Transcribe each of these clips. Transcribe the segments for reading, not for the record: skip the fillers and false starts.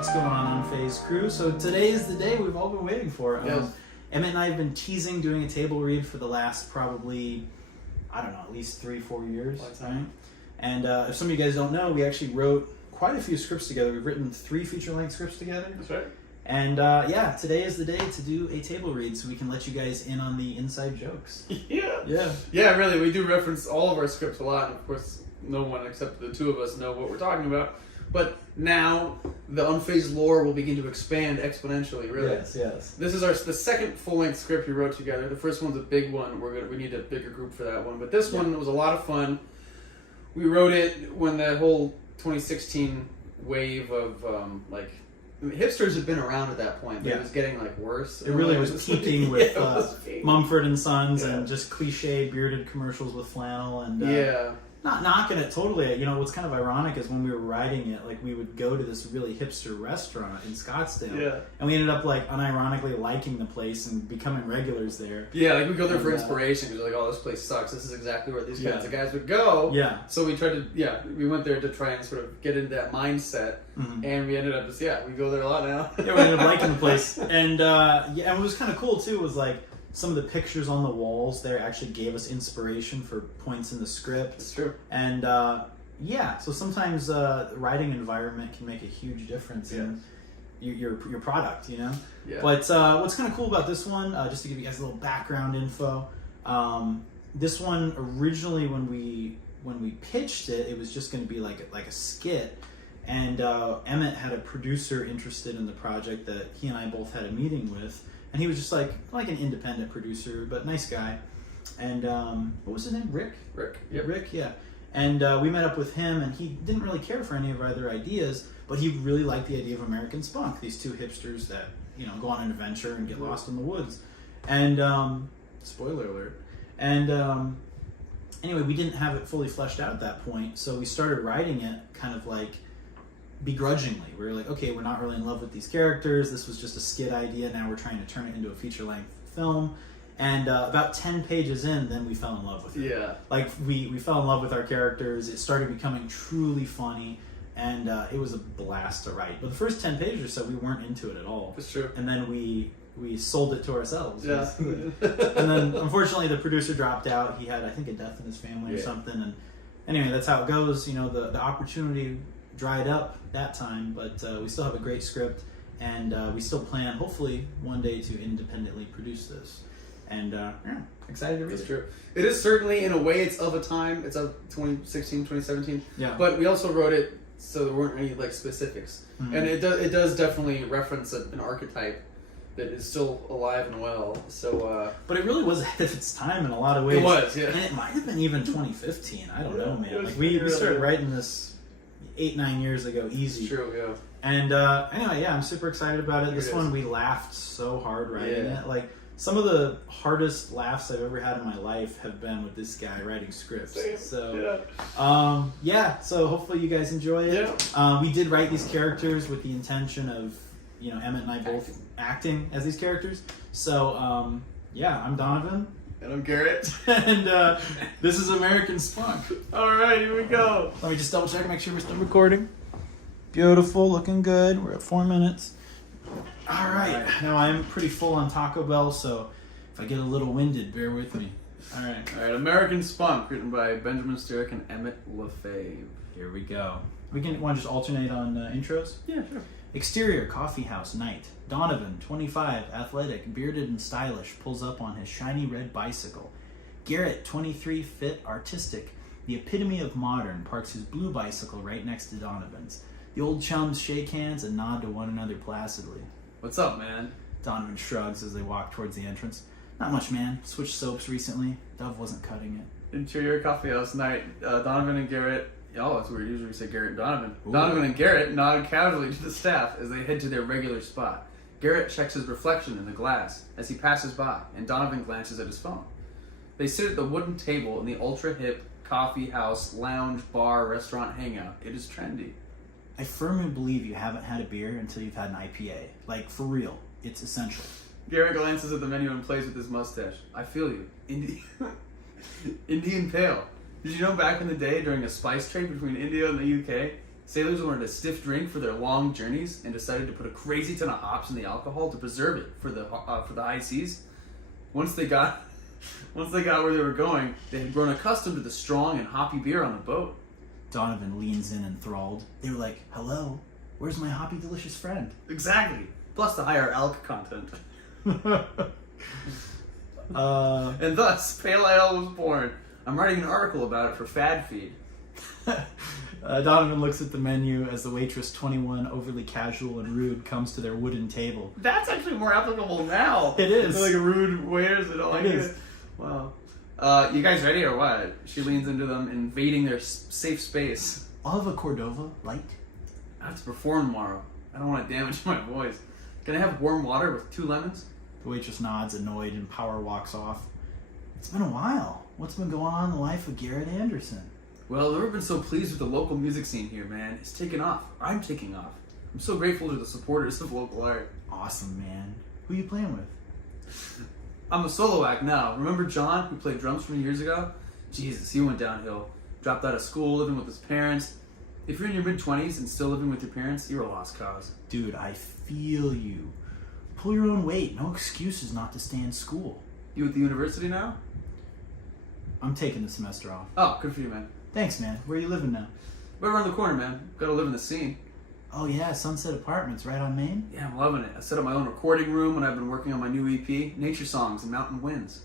What's going on, Unfazed crew? So today is the day we've all been waiting for. Yes. Emmett and I have been teasing doing a table read for the last probably, I don't know, at least 3-4 years. Right? And if some of you guys don't know, we actually wrote quite a few scripts together. We've written 3 feature-length scripts together. That's right. And yeah, today is the day to do a table read so we can let you guys in on the inside jokes. Yeah, really, we do reference all of our scripts a lot. And of course, no one except the two of us know what we're talking about. But now, the Unfazed lore will begin to expand exponentially, really. Yes. This is the second full-length script we wrote together. The first one's a big one. We need a bigger group for that one. But this one was a lot of fun. We wrote it when that whole 2016 wave of, hipsters had been around at that point, but it was getting, worse. It really was peaking with Mumford & Sons Yeah. and just cliche bearded commercials with flannel and... Not knocking it totally. You know, what's kind of ironic is when we were writing it, we would go to this really hipster restaurant in Scottsdale. Yeah. And we ended up, unironically liking the place and becoming regulars there. Yeah, we go there for inspiration because we're like, oh, this place sucks. This is exactly where these kinds of guys would go. Yeah. So we tried to, we went there to try and sort of get into that mindset. Mm-hmm. And we ended up just, we go there a lot now. Yeah, we ended up liking the place. And, and what was kind of cool, too, was, some of the pictures on the walls there actually gave us inspiration for points in the script. It's true. And so sometimes the writing environment can make a huge difference in your product, you know? Yeah. But what's kind of cool about this one, just to give you guys a little background info, this one originally when we pitched it, it was just going to be like a skit. And Emmett had a producer interested in the project that he and I both had a meeting with. And he was just like an independent producer, but nice guy. And what was his name? Rick? Yep. Rick, yeah. And we met up with him, and he didn't really care for any of our other ideas, but he really liked the idea of American Spunk, these 2 hipsters that, go on an adventure and get lost in the woods. And, spoiler alert. And anyway, we didn't have it fully fleshed out at that point, so we started writing it kind of begrudgingly. We were like, okay, we're not really in love with these characters. This was just a skit idea. Now we're trying to turn it into a feature-length film. And about 10 pages in, then we fell in love with it. Yeah. We fell in love with our characters. It started becoming truly funny, and it was a blast to write. But the first 10 pages or so, we weren't into it at all. That's true. And then we sold it to ourselves. Yeah. And then, unfortunately, the producer dropped out. He had, I think, a death in his family or something. And anyway, that's how it goes. The opportunity dried up that time, but we still have a great script, and we still plan, hopefully, one day to independently produce this. And excited to read it. That's true. It is certainly, in a way, it's of a time. It's of 2016, 2017. Yeah. But we also wrote it so there weren't any specifics, and it does definitely reference an archetype that is still alive and well. So, but it really was ahead of its time in a lot of ways. It was, yeah. And it might have been even 2015. I don't know, man. We started writing this 8-9 years ago, easy. True, yeah. And anyway, I'm super excited about it. This one, we laughed so hard writing it. Some of the hardest laughs I've ever had in my life have been with this guy writing scripts. Same. So, so hopefully you guys enjoy it. Yeah. We did write these characters with the intention of, Emmett and I both acting as these characters. So, I'm Donovan. And I'm Garrett. And this is American Spunk. All right, here we go. Let me just double check and make sure we're still recording. Beautiful, looking good. We're at 4 minutes. All right. Now I'm pretty full on Taco Bell, so if I get a little winded, bear with me. All right. American Spunk, written by Benjamin Stirek and Emmett LaFave. Here we go. Want to just alternate on intros? Yeah, sure. Exterior, coffee house, night. Donovan, 25, athletic, bearded and stylish, pulls up on his shiny red bicycle. Garrett, 23, fit, artistic, the epitome of modern, parks his blue bicycle right next to Donovan's. The old chums shake hands and nod to one another placidly. What's up, man? Donovan shrugs as they walk towards the entrance. Not much, man. Switched soaps recently. Dove wasn't cutting it. Interior coffee house night. Donovan and Garrett. Oh, that's weird. Usually we say Garrett and Donovan. Ooh. Donovan and Garrett nod casually to the staff as they head to their regular spot. Garrett checks his reflection in the glass as he passes by, and Donovan glances at his phone. They sit at the wooden table in the ultra-hip coffee house, lounge, bar, restaurant hangout. It is trendy. I firmly believe you haven't had a beer until you've had an IPA. For real. It's essential. Garrett glances at the menu and plays with his mustache. I feel you. Indian Pale. Did you know back in the day, during a spice trade between India and the UK, Sailors wanted a stiff drink for their long journeys and decided to put a crazy ton of hops in the alcohol to preserve it for the high seas. Once they got where they were going, they had grown accustomed to the strong and hoppy beer on the boat. Donovan leans in enthralled. They were like, "Hello, where's my hoppy delicious friend?" Exactly. Plus the higher alc content. And thus, Pale Ale was born. I'm writing an article about it for Fad Feed. Donovan looks at the menu as the waitress 21, overly casual and rude, comes to their wooden table. That's actually more applicable now. It is. They're like rude waiters and all. It is. Wow. You guys ready or what? She leans into them, invading their safe space. I'll have a Cordova light. I have to perform tomorrow. I don't want to damage my voice. Can I have warm water with 2 lemons? The waitress nods, annoyed, and power walks off. It's been a while. What's been going on in the life of Garrett Anderson? Well, I've never been so pleased with the local music scene here, man. It's taken off. I'm taking off. I'm so grateful to the supporters of local art. Awesome, man. Who you playing with? I'm a solo act now. Remember John, who played drums for me years ago? Jesus, he went downhill. Dropped out of school, living with his parents. If you're in your mid-20s and still living with your parents, you're a lost cause. Dude, I feel you. Pull your own weight. No excuses not to stay in school. You at the university now? I'm taking the semester off. Oh, good for you, man. Thanks, man. Where are you living now? Right around the corner, man. Gotta live in the scene. Oh yeah, Sunset Apartments, right on Main? Yeah, I'm loving it. I set up my own recording room and I've been working on my new EP, Nature Songs and Mountain Winds.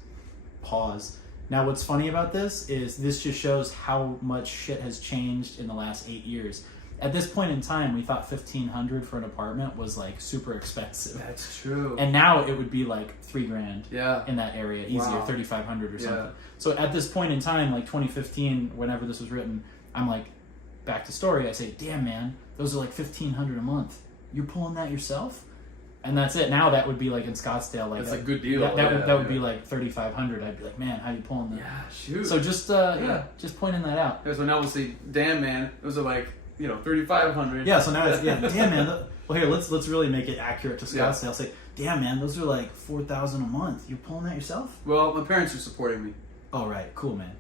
Pause. Now what's funny about this is this just shows how much shit has changed in the last 8 years. At this point in time, we thought $1,500 for an apartment was like super expensive. That's true. And now it would be like $3,000 Yeah. in that area, easier, Wow. $3,500 or something. Yeah. So at this point in time, like 2015, whenever this was written, I'm like, back to story, I say, damn man, those are like $1,500 a month. You're pulling that yourself? And that's it. Now that would be like in Scottsdale, like That's a good deal. That would be like $3,500. I'd be like, man, how you pulling that? Yeah, shoot. So just just pointing that out. Yeah, so now we'll say, damn man, those are like, $3,500. Yeah, so now it's damn man. Well, here let's really make it accurate to Scottsdale. Yeah. Say, damn man, those are like $4,000 a month. You're pulling that yourself? Well, my parents are supporting me. Oh right, cool man.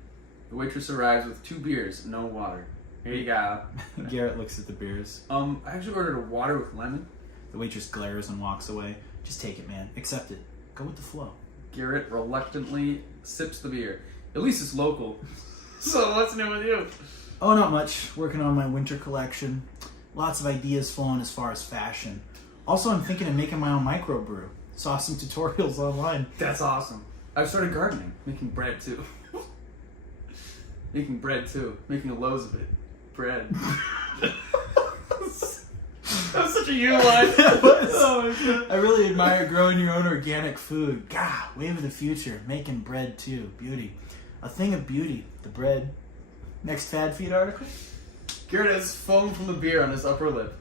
The waitress arrives with 2 beers, no water. Here you go. Garrett looks at the beers. I actually ordered a water with lemon. The waitress glares and walks away. Just take it, man. Accept it. Go with the flow. Garrett reluctantly sips the beer. At least it's local. So what's new with you? Oh, not much. Working on my winter collection. Lots of ideas flowing as far as fashion. Also, I'm thinking of making my own microbrew. Saw some tutorials online. That's awesome. I've started gardening, making bread too. Making a loaves of it. Bread. That was such a you line. Oh my God. I really admire growing your own organic food. God, wave of the future. Making bread too. Beauty. A thing of beauty. The bread. Next Fad Feed article? Garrett has foam from the beer on his upper lip.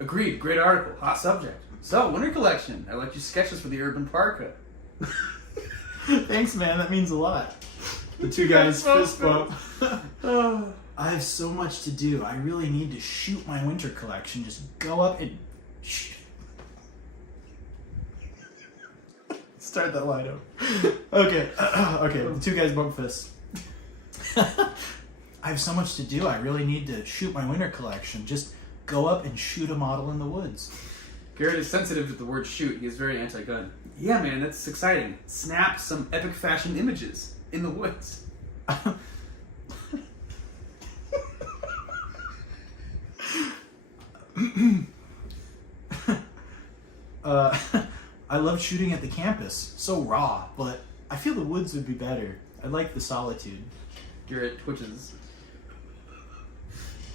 Agreed. Great article. Hot subject. So, winter collection. I let you sketch this for the Urban Parka. Thanks, man. That means a lot. The two guys fist bump. Oh. I have so much to do. I really need to shoot my winter collection. Just go up and... Start that line up. Okay. Okay, the two guys bump fists. I have so much to do. I really need to shoot my winter collection. Just go up and shoot a model in the woods. Garrett is sensitive to the word shoot. He is very anti-gun. Yeah, man, that's exciting. Snap some epic fashion images in the woods. I love shooting at the campus. So raw, but I feel the woods would be better. I like the solitude. Garrett twitches.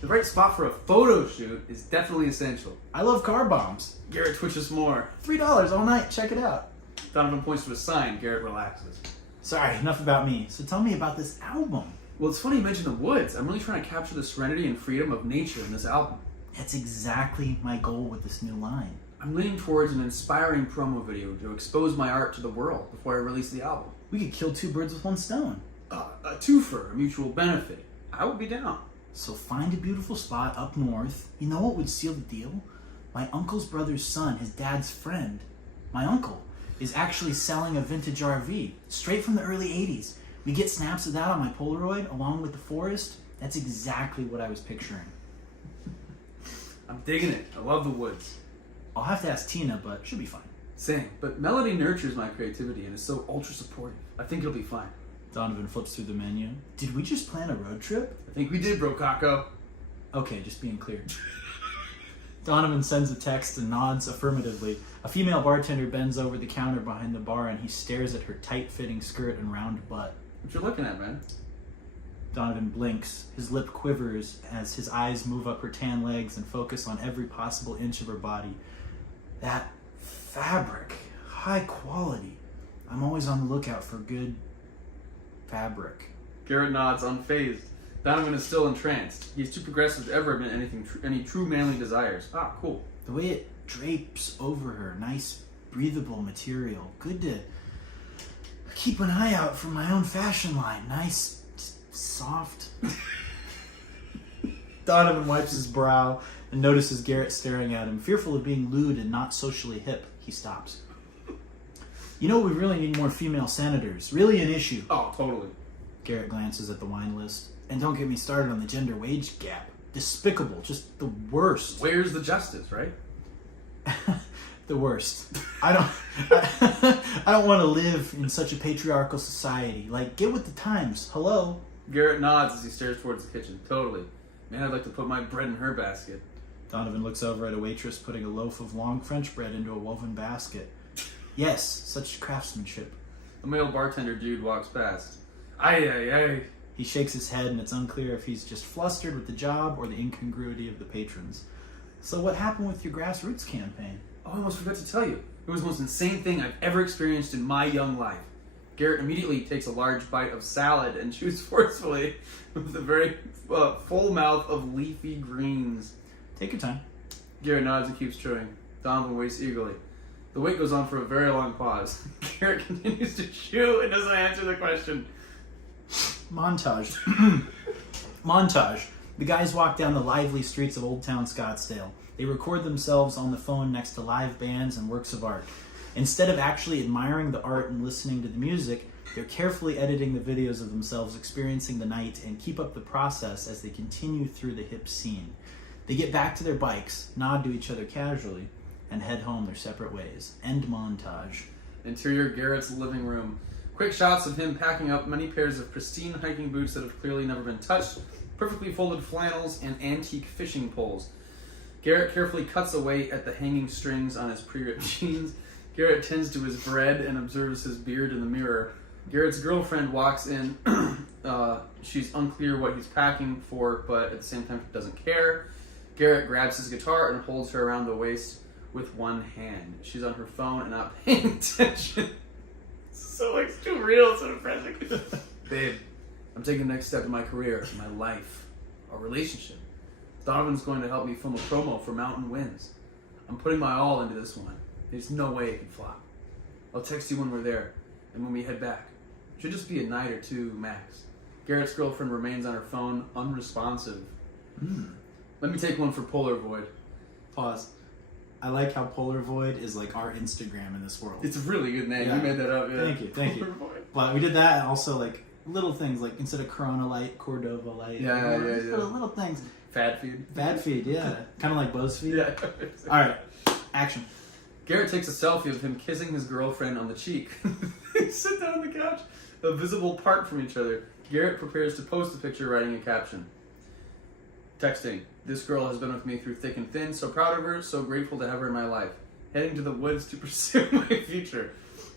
The right spot for a photo shoot is definitely essential. I love car bombs. Garrett twitches more. $3 all night. Check it out. Donovan points to a sign. Garrett relaxes. Sorry, enough about me. So tell me about this album. Well, it's funny you mentioned the woods. I'm really trying to capture the serenity and freedom of nature in this album. That's exactly my goal with this new line. I'm leaning towards an inspiring promo video to expose my art to the world before I release the album. We could kill 2 birds with 1 stone. A twofer, a mutual benefit. I would be down. So find a beautiful spot up north. You know what would seal the deal? My uncle's brother's son, his dad's friend, my uncle, is actually selling a vintage RV, straight from the early 80s. We get snaps of that on my Polaroid, along with the forest. That's exactly what I was picturing. I'm digging it. I love the woods. I'll have to ask Tina, but she'll be fine. Same. But Melody nurtures my creativity and is so ultra supportive. I think it'll be fine. Donovan flips through the menu. Did we just plan a road trip? I think we did, bro, Kako. Okay, just being clear. Donovan sends a text and nods affirmatively. A female bartender bends over the counter behind the bar and he stares at her tight-fitting skirt and round butt. What you looking at, man? Donovan blinks. His lip quivers as his eyes move up her tan legs and focus on every possible inch of her body. That fabric. High quality. I'm always on the lookout for good fabric. Garrett nods, unfazed. Donovan is still entranced. He's too progressive to ever admit any true manly desires. Ah, cool. The way it drapes over her. Nice, breathable material. Good to keep an eye out for my own fashion line. Nice, soft. Donovan wipes his brow and notices Garrett staring at him. Fearful of being lewd and not socially hip, he stops. You know, we really need more female senators. Really an issue. Oh, totally. Garrett glances at the wine list. And don't get me started on the gender wage gap. Despicable. Just the worst. Where's the justice, right? The worst. I don't want to live in such a patriarchal society. Like, get with the times. Hello? Garrett nods as he stares towards the kitchen. Totally. Man, I'd like to put my bread in her basket. Donovan looks over at a waitress putting a loaf of long French bread into a woven basket. Yes, such craftsmanship. A male bartender dude walks past. Aye. He shakes his head and it's unclear if he's just flustered with the job or the incongruity of the patrons. So what happened with your grassroots campaign? Oh, I almost forgot to tell you. It was the most insane thing I've ever experienced in my young life. Garrett immediately takes a large bite of salad and chews forcefully with a very full mouth of leafy greens. Take your time. Garrett nods and keeps chewing. Donovan waits eagerly. The wait goes on for a very long pause. Garrett continues to chew and doesn't answer the question. Montage. Montage. The guys walk down the lively streets of Old Town Scottsdale. They record themselves on the phone next to live bands and works of art. Instead of actually admiring the art and listening to the music, they're carefully editing the videos of themselves experiencing the night and keep up the process as they continue through the hip scene. They get back to their bikes, nod to each other casually, and head home their separate ways. End montage. Interior Garrett's living room. Quick shots of him packing up many pairs of pristine hiking boots that have clearly never been touched, perfectly folded flannels, and antique fishing poles. Garrett carefully cuts away at the hanging strings on his pre-ripped jeans. Garrett tends to his bread and observes his beard in the mirror. Garrett's girlfriend walks in. She's unclear what he's packing for, but at the same time doesn't care. Garrett grabs his guitar and holds her around the waist with one hand. She's on her phone and not paying attention. So it's too real, so depressing. Babe, I'm taking the next step in my career, my life, our relationship. Donovan's going to help me film a promo for Mountain Winds. I'm putting my all into this one. There's no way it can flop. I'll text you when we're there, and when we head back. Should just be a night or two max. Garrett's girlfriend remains on her phone, unresponsive. Let me take one for Polar Void. Pause. I like how Polar Void is like our Instagram in this world. It's a really good name. Yeah. You made that up, yeah. Thank you. But we did that, and also like little things like instead of Corona Light, Cordova Light. Yeah. Little things. Fad feed. Bad feed, yeah. Kind of like BuzzFeed. Yeah. All right, action. Garrett takes a selfie of him kissing his girlfriend on the cheek. They sit down on the couch, a visible part from each other. Garrett prepares to post the picture, writing a caption. Texting. This girl has been with me through thick and thin. So proud of her. So grateful to have her in my life. Heading to the woods to pursue my future.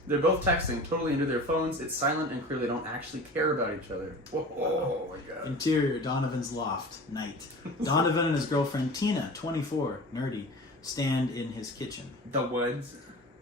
They're both texting, totally into their phones. It's silent and clear they don't actually care about each other. Oh my god. Interior, Donovan's loft, night. Donovan and his girlfriend Tina, 24, nerdy, stand in his kitchen. The woods?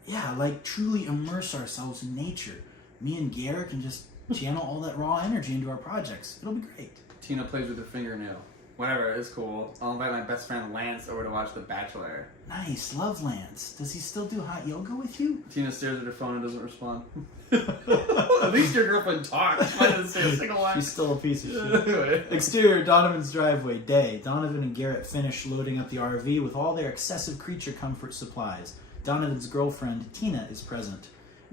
Yeah, like truly immerse ourselves in nature. Me and Garrett can just channel all that raw energy into our projects. It'll be great. Tina plays with her fingernail. Whatever, it's cool. I'll invite my best friend Lance over to watch The Bachelor. Nice, love Lance. Does he still do hot yoga with you? Tina stares at her phone and doesn't respond. At least your girlfriend talks. Why doesn't say a single line? She's still a piece of shit. Exterior, Donovan's driveway, day. Donovan and Garrett finish loading up the RV with all their excessive creature comfort supplies. Donovan's girlfriend, Tina, is present.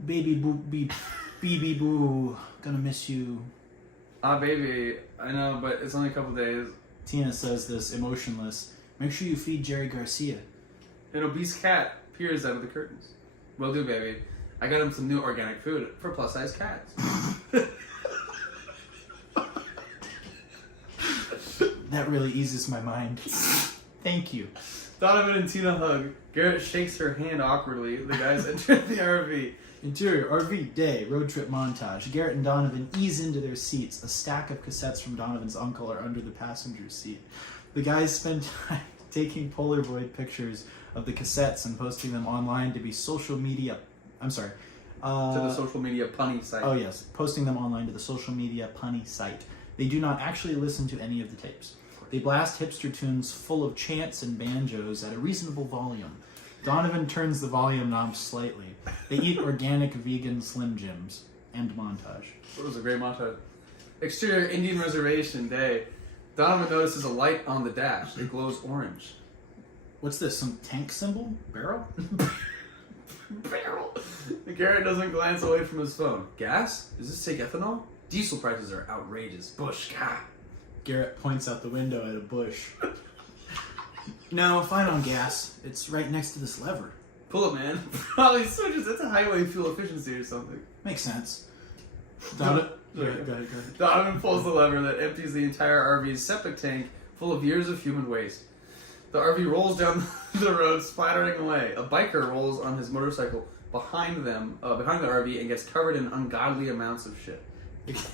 Baby boo, baby boo, gonna miss you. Ah, baby, I know, but it's only a couple days. Tina says this, emotionless. Make sure you feed Jerry Garcia. An obese cat peers out of the curtains. Will do, baby. I got him some new organic food for plus-size cats. That really eases my mind. Thank you. Donovan and Tina hug. Garrett shakes her hand awkwardly. The guys enter the RV. Interior, RV, day, road trip montage. Garrett and Donovan ease into their seats. A stack of cassettes from Donovan's uncle are under the passenger seat. The guys spend time taking Polaroid pictures of the cassettes and posting them online to be social media... I'm sorry. To the social media punny site. Oh, yes. Posting them online to the social media punny site. They do not actually listen to any of the tapes. They blast hipster tunes full of chants and banjos at a reasonable volume. Donovan turns the volume knob slightly. They eat organic vegan Slim Jims. End montage. It was a great montage. Exterior Indian Reservation day. Donovan notices a light on the dash. It glows orange. What's this? Some tank symbol? Barrel? Barrel. Garrett doesn't glance away from his phone. Gas? Does this take ethanol? Diesel prices are outrageous. Bush, God. Garrett points out the window at a bush. No, fine on gas. It's right next to this lever. Pull it, man. Probably switches. That's a highway fuel efficiency or something. Makes sense. Go Ahead. Donovan pulls the lever that empties the entire RV's septic tank full of years of human waste. The RV rolls down the road, splattering away. A biker rolls on his motorcycle behind the RV, and gets covered in ungodly amounts of shit.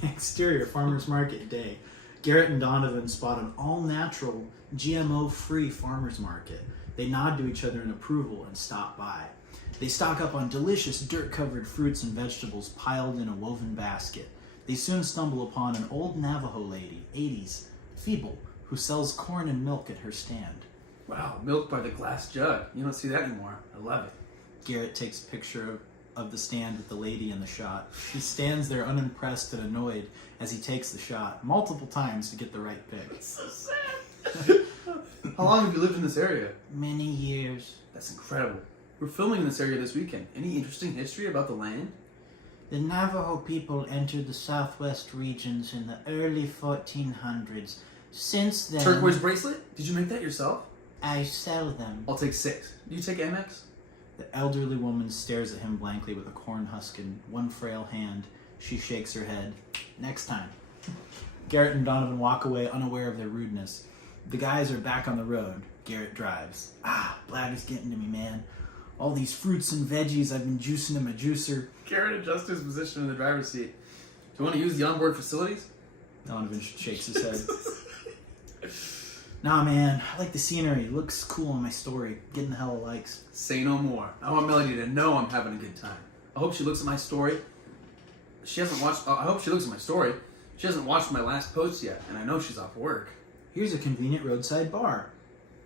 Exterior, farmer's market day. Garrett and Donovan spot an all-natural, GMO-free farmer's market. They nod to each other in approval and stop by. They stock up on delicious dirt-covered fruits and vegetables piled in a woven basket. They soon stumble upon an old Navajo lady, 80s, feeble, who sells corn and milk at her stand. Wow, milk by the glass jug. You don't see that anymore. I love it. Garrett takes a picture of the stand with the lady in the shot. He stands there unimpressed and annoyed as he takes the shot multiple times to get the right pic. It's so sad. How long have you lived in this area? Many years. That's incredible. We're filming in this area this weekend. Any interesting history about the land? The Navajo people entered the southwest regions in the early 1400s. Since then... Turquoise bracelet? Did you make that yourself? I sell them. I'll take 6. Do you take Amex? The elderly woman stares at him blankly with a corn husk in one frail hand. She shakes her head. Next time. Garrett and Donovan walk away unaware of their rudeness. The guys are back on the road. Garrett drives. Bladder's getting to me, man. All these fruits and veggies I've been juicing in my juicer. Garrett adjusts his position in the driver's seat. Do you want to use the onboard facilities? Donovan shakes his head. Nah, man. I like the scenery. It looks cool on my story. Getting hella likes. Say no more. I want Melody to know I'm having a good time. I hope she looks at my story. I hope she looks at my story. She hasn't watched my last post yet, and I know she's off work. Here's a convenient roadside bar.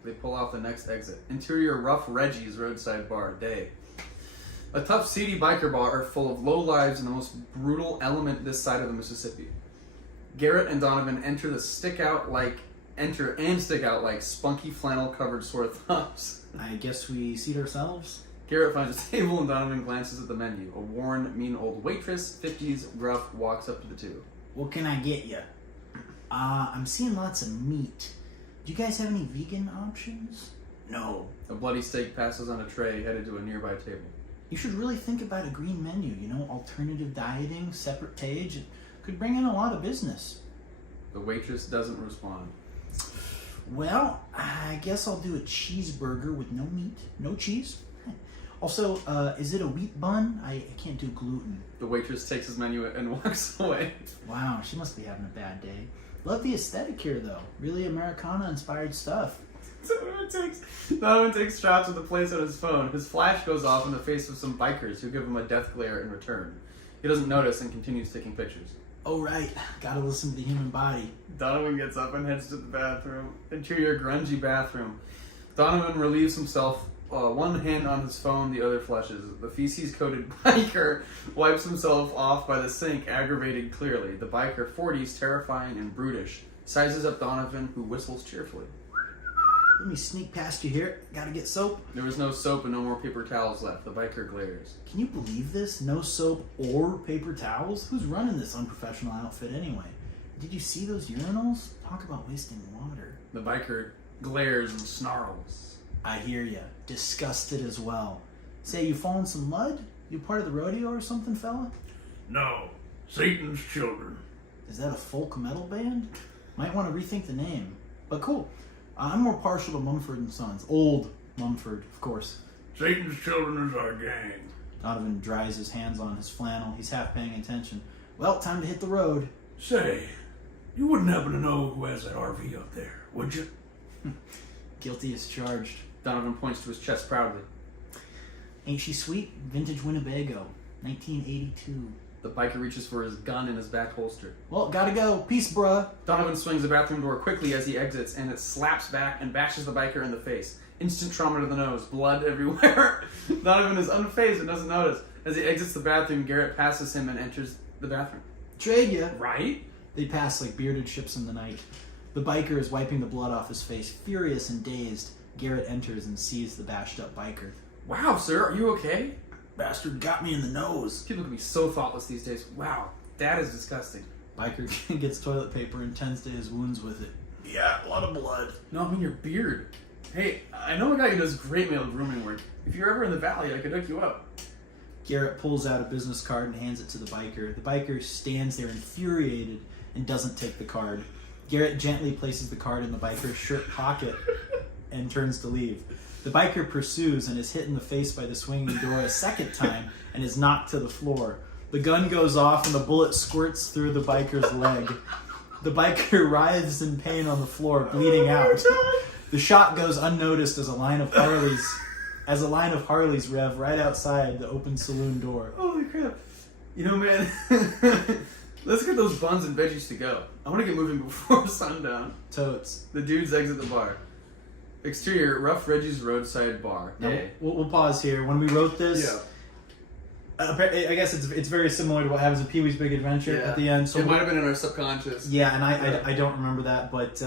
They pull off the next exit. Interior Rough Reggie's roadside bar. Day. A tough, seedy biker bar full of lowlives and the most brutal element this side of the Mississippi. Garrett and Donovan enter and stick out like spunky flannel-covered sore thumbs. I guess we seat ourselves? Garrett finds a table and Donovan glances at the menu. A worn, mean old waitress, 50s, gruff, walks up to the two. What can I get you? I'm seeing lots of meat. Do you guys have any vegan options? No. A bloody steak passes on a tray headed to a nearby table. You should really think about a green menu, alternative dieting, separate page. It could bring in a lot of business. The waitress doesn't respond. Well, I guess I'll do a cheeseburger with no meat, no cheese. Also, is it a wheat bun? I can't do gluten. The waitress takes his menu and walks away. Wow, she must be having a bad day. Love the aesthetic here, though. Really Americana-inspired stuff. Donovan takes shots of the place on his phone. His flash goes off in the face of some bikers who give him a death glare in return. He doesn't notice and continues taking pictures. Oh, right. Gotta listen to the human body. Donovan gets up and heads to the bathroom. Interior grungy bathroom. Donovan relieves himself. One hand on his phone, the other flushes. The feces-coated biker wipes himself off by the sink, aggravated clearly. The biker, 40s, terrifying and brutish, sizes up Donovan, who whistles cheerfully. Let me sneak past you here. Gotta get soap. There was no soap and no more paper towels left. The biker glares. Can you believe this? No soap or paper towels? Who's running this unprofessional outfit anyway? Did you see those urinals? Talk about wasting water. The biker glares and snarls. I hear ya. Disgusted as well. Say, you fall in some mud? You part of the rodeo or something, fella? No, Satan's children. Is that a folk metal band? Might want to rethink the name. But cool. I'm more partial to Mumford and Sons. Old Mumford, of course. Satan's children is our gang. Donovan dries his hands on his flannel. He's half paying attention. Well, time to hit the road. Say, you wouldn't happen to know who has that RV up there, would you? Guilty as charged. Donovan points to his chest proudly. Ain't she sweet? Vintage Winnebago. 1982. The biker reaches for his gun in his back holster. Well, gotta go. Peace, bruh. Donovan swings the bathroom door quickly as he exits, and it slaps back and bashes the biker in the face. Instant trauma to the nose, blood everywhere. Donovan is unfazed and doesn't notice. As he exits the bathroom, Garrett passes him and enters the bathroom. Trade ya. Right? They pass like bearded ships in the night. The biker is wiping the blood off his face. Furious and dazed, Garrett enters and sees the bashed up biker. Wow, sir, are you okay? Bastard got me in the nose. People can be so thoughtless these days. Wow, that is disgusting. Biker gets toilet paper and tends to his wounds with it. Yeah, a lot of blood. No, I mean your beard. Hey, I know a guy who does great male grooming work. If you're ever in the valley, I could hook you up. Garrett pulls out a business card and hands it to the biker. The biker stands there infuriated and doesn't take the card. Garrett gently places the card in the biker's shirt pocket and turns to leave. The biker pursues and is hit in the face by the swinging door a second time and is knocked to the floor. The gun goes off and the bullet squirts through the biker's leg. The biker writhes in pain on the floor, bleeding out. The shot goes unnoticed as a line of Harleys rev right outside the open saloon door. Holy crap. You know, man, let's get those buns and veggies to go. I want to get moving before sundown. Totes. The dudes exit the bar. Exterior, Rough Reggie's Roadside Bar. Now, Hey. we'll pause here. When we wrote this, I guess it's very similar to what happens in Pee-wee's Big Adventure at the end. So it might have been in our subconscious. Yeah, and I don't remember that, but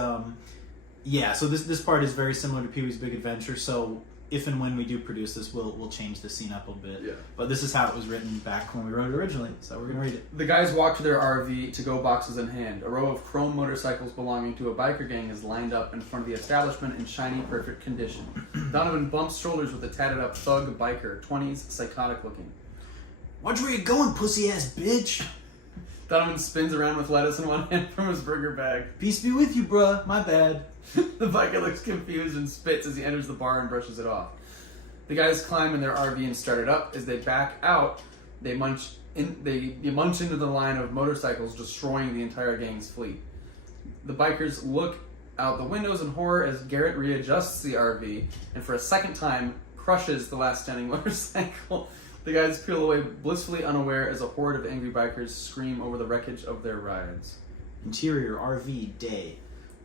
yeah. So this part is very similar to Pee-wee's Big Adventure. So if and when we do produce this, we'll change the scene up a bit. Yeah. But this is how it was written back when we wrote it originally. So we're gonna read it. The guys walk to their RV, to-go boxes in hand. A row of chrome motorcycles belonging to a biker gang is lined up in front of the establishment in shiny, perfect condition. Donovan bumps shoulders with a tatted-up thug biker, 20s, psychotic looking. Watch where you're going, pussy-ass bitch. Donovan spins around with lettuce in one hand from his burger bag. Peace be with you, bruh. My bad. The biker looks confused and spits as he enters the bar and brushes it off. The guys climb in their RV and start it up. As they back out, they munch into the line of motorcycles, destroying the entire gang's fleet. The bikers look out the windows in horror as Garrett readjusts the RV and for a second time crushes the last standing motorcycle. The guys peel away blissfully unaware as a horde of angry bikers scream over the wreckage of their rides. Interior RV day.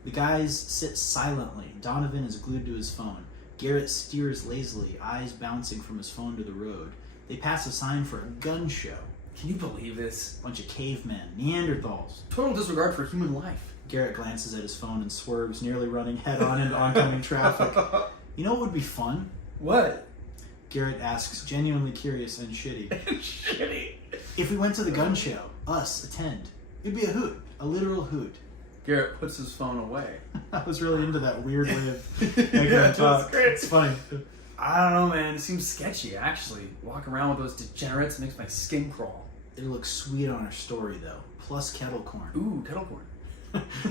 The guys sit silently. Donovan is glued to his phone. Garrett steers lazily, eyes bouncing from his phone to the road. They pass a sign for a gun show. Can you believe this? Bunch of cavemen, Neanderthals. Total disregard for human life. Garrett glances at his phone and swerves, nearly running head-on into oncoming traffic. You know what would be fun? What? Garrett asks, genuinely curious and shitty. Shitty. If we went to the gun show, us attend. It'd be a hoot, a literal hoot. Garrett puts his phone away. I was really into that weird way of making that talk. Great. It's funny. I don't know, man. It seems sketchy, actually. Walking around with those degenerates makes my skin crawl. It looks sweet on our story, though. Plus kettle corn. Ooh, kettle corn.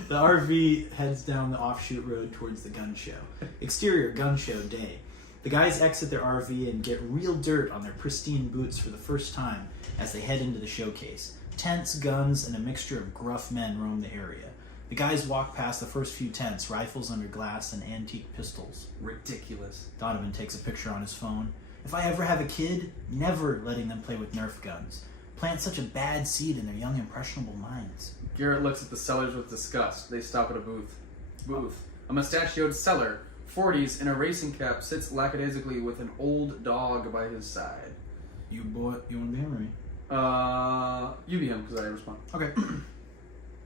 The RV heads down the offshoot road towards the gun show. Exterior gun show day. The guys exit their RV and get real dirt on their pristine boots for the first time as they head into the showcase. Tents, guns, and a mixture of gruff men roam the area. The guys walk past the first few tents, rifles under glass and antique pistols. Ridiculous. Donovan takes a picture on his phone. If I ever have a kid, never letting them play with Nerf guns. Plant such a bad seed in their young, impressionable minds. Garrett looks at the sellers with disgust. They stop at a booth. A mustachioed seller, 40s, in a racing cap, sits lackadaisically with an old dog by his side. You want to be him or me? You be him, because I respond. Okay.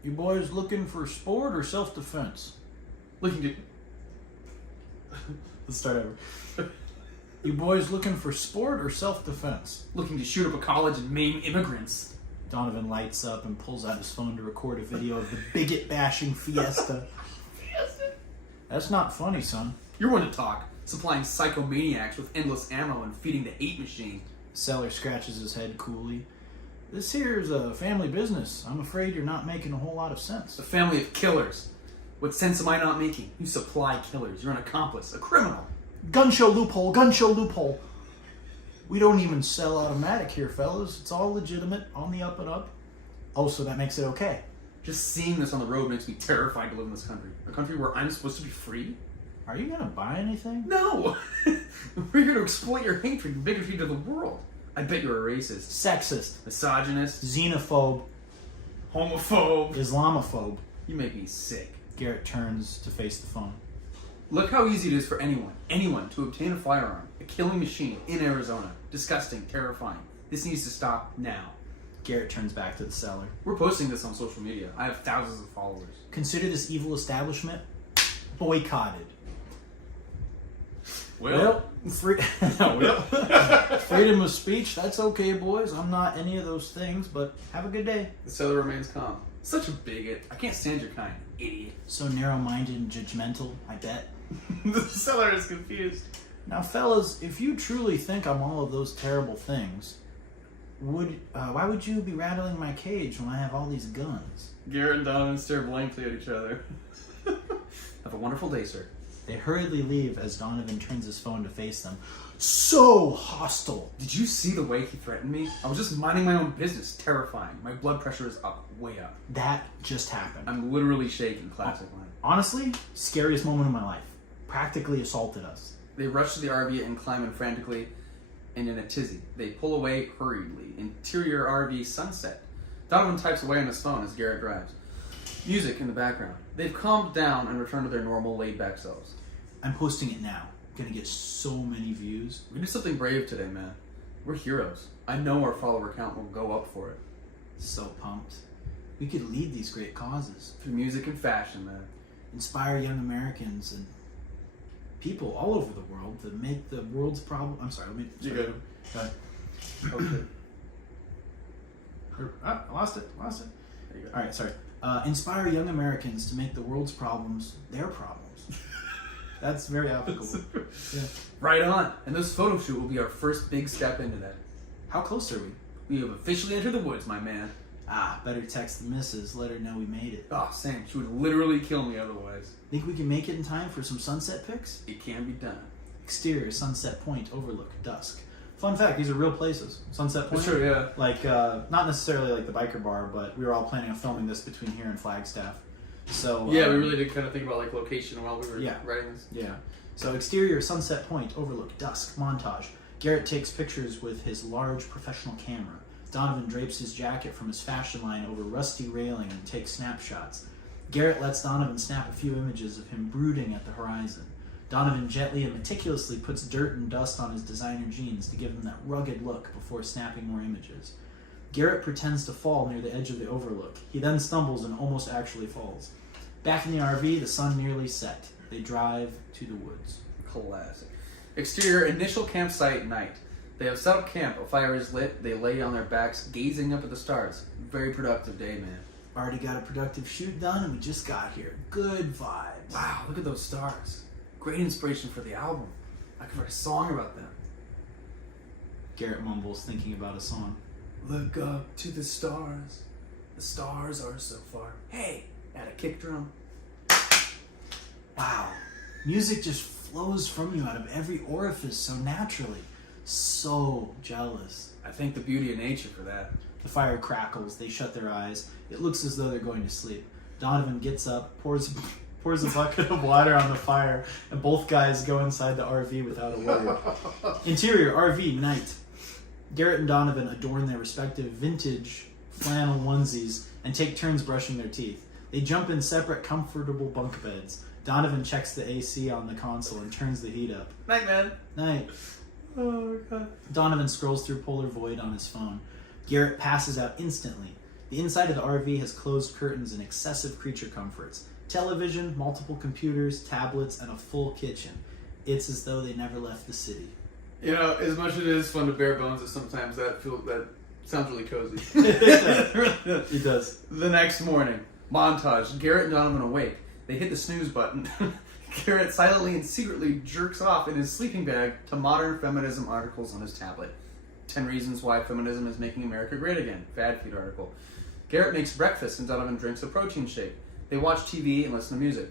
You boys looking for sport or self-defense? Looking to... Let's start over. You boys looking for sport or self-defense? Looking to shoot up a college and maim immigrants. Donovan lights up and pulls out his phone to record a video of the bigot-bashing fiesta. That's not funny, son. You're one to talk, supplying psychomaniacs with endless ammo and feeding the hate machine. Seller scratches his head coolly. This here's a family business. I'm afraid you're not making a whole lot of sense. It's a family of killers. What sense am I not making? You supply killers. You're an accomplice, a criminal. Gun show loophole, gun show loophole. We don't even sell automatic here, fellas. It's all legitimate, on the up and up. Oh, so that makes it okay. Just seeing this on the road makes me terrified to live in this country. A country where I'm supposed to be free? Are you gonna buy anything? No! We're here to exploit your hatred and bigotry to the world. I bet you're a racist, Sexist, misogynist, xenophobe, homophobe. Islamophobe. You make me sick. Garrett turns to face the phone. Look how easy it is for anyone to obtain a firearm. A killing machine in Arizona. Disgusting, terrifying. This needs to stop now. Garrett turns back to the seller. We're posting this on social media. I have thousands of followers. Consider this evil establishment boycotted. Well, freedom of speech, that's okay, boys. I'm not any of those things, but have a good day. the seller remains calm. Such a bigot. I can't stand your kind. Idiot. So narrow-minded and judgmental, I bet. The seller is confused. Now, fellas, if you truly think I'm all of those terrible things, why would you be rattling my cage when I have all these guns? Garrett and Donovan stare blankly at each other. Have a wonderful day, sir. They hurriedly leave as Donovan turns his phone to face them. So hostile. Did you see the way he threatened me? I was just minding my own business. Terrifying. My blood pressure is up. Way up. That just happened. I'm literally shaking. Classic line. Honestly, scariest moment of my life. Practically assaulted us. They rush to the RV and climb in frantically and in a tizzy. They pull away hurriedly. Interior RV sunset. Donovan types away on his phone as Garrett drives. Music in the background. They've calmed down and returned to their normal laid-back selves. I'm posting it now. Gonna get so many views. We did something brave today, man. We're heroes. I know our follower count will go up for it. So pumped. We could lead these great causes. Through music and fashion, man. Inspire young Americans and people all over the world to make the world's problem. I'm sorry, let me. You sorry. go. Okay. I lost it. There you go. All right, sorry. Inspire young Americans to make the world's problems their problems. That's very applicable. Yeah. Right on. And this photo shoot will be our first big step into that. How close are we? We have officially entered the woods, my man. Better text the missus. Let her know we made it. Oh, Sam, she would literally kill me otherwise. Think we can make it in time for some sunset pics? It can be done. Exterior, Sunset Point, Overlook, dusk. Fun fact, these are real places. Sunset Point. Sure, yeah. Like, not necessarily like the biker bar, but we were all planning on filming this between here and Flagstaff. So Yeah, we really did kind of think about like location while we were writing this. Yeah. So exterior, Sunset Point, Overlook, dusk, montage. Garrett takes pictures with his large professional camera. Donovan drapes his jacket from his fashion line over rusty railing and takes snapshots. Garrett lets Donovan snap a few images of him brooding at the horizon. Donovan gently and meticulously puts dirt and dust on his designer jeans to give him that rugged look before snapping more images. Garrett pretends to fall near the edge of the overlook. He then stumbles and almost actually falls. Back in the RV, the sun nearly set. They drive to the woods. Classic. Exterior, initial campsite night. They have set up camp. A fire is lit. They lay on their backs, gazing up at the stars. Very productive day, man. Already got a productive shoot done, and we just got here. Good vibes. Wow, look at those stars. Great inspiration for the album. I could write a song about them. Garrett mumbles, thinking about a song. Look up to the stars. The stars are so far. Hey, add a kick drum. Wow. Music just flows from you out of every orifice so naturally. So jealous. I thank the beauty of nature for that. The fire crackles. They shut their eyes. It looks as though they're going to sleep. Donovan gets up, pours a bucket of water on the fire, and both guys go inside the RV without a word. Interior, RV, night. Garrett and Donovan adorn their respective vintage flannel onesies and take turns brushing their teeth. They jump in separate, comfortable bunk beds. Donovan checks the AC on the console and turns the heat up. Night, man. Night. Oh, God. Donovan scrolls through Polar Void on his phone. Garrett passes out instantly. The inside of the RV has closed curtains and excessive creature comforts. Television, multiple computers, tablets, and a full kitchen. It's as though they never left the city. You know, as much as it is fun to bare bones, sometimes that sounds really cozy. It does. The next morning, montage. Garrett and Donovan awake. They hit the snooze button. Garrett silently and secretly jerks off in his sleeping bag to modern feminism articles on his tablet. 10 Reasons Why Feminism is Making America Great Again, Fad Feed article. Garrett makes breakfast and Donovan drinks a protein shake. They watch TV and listen to music.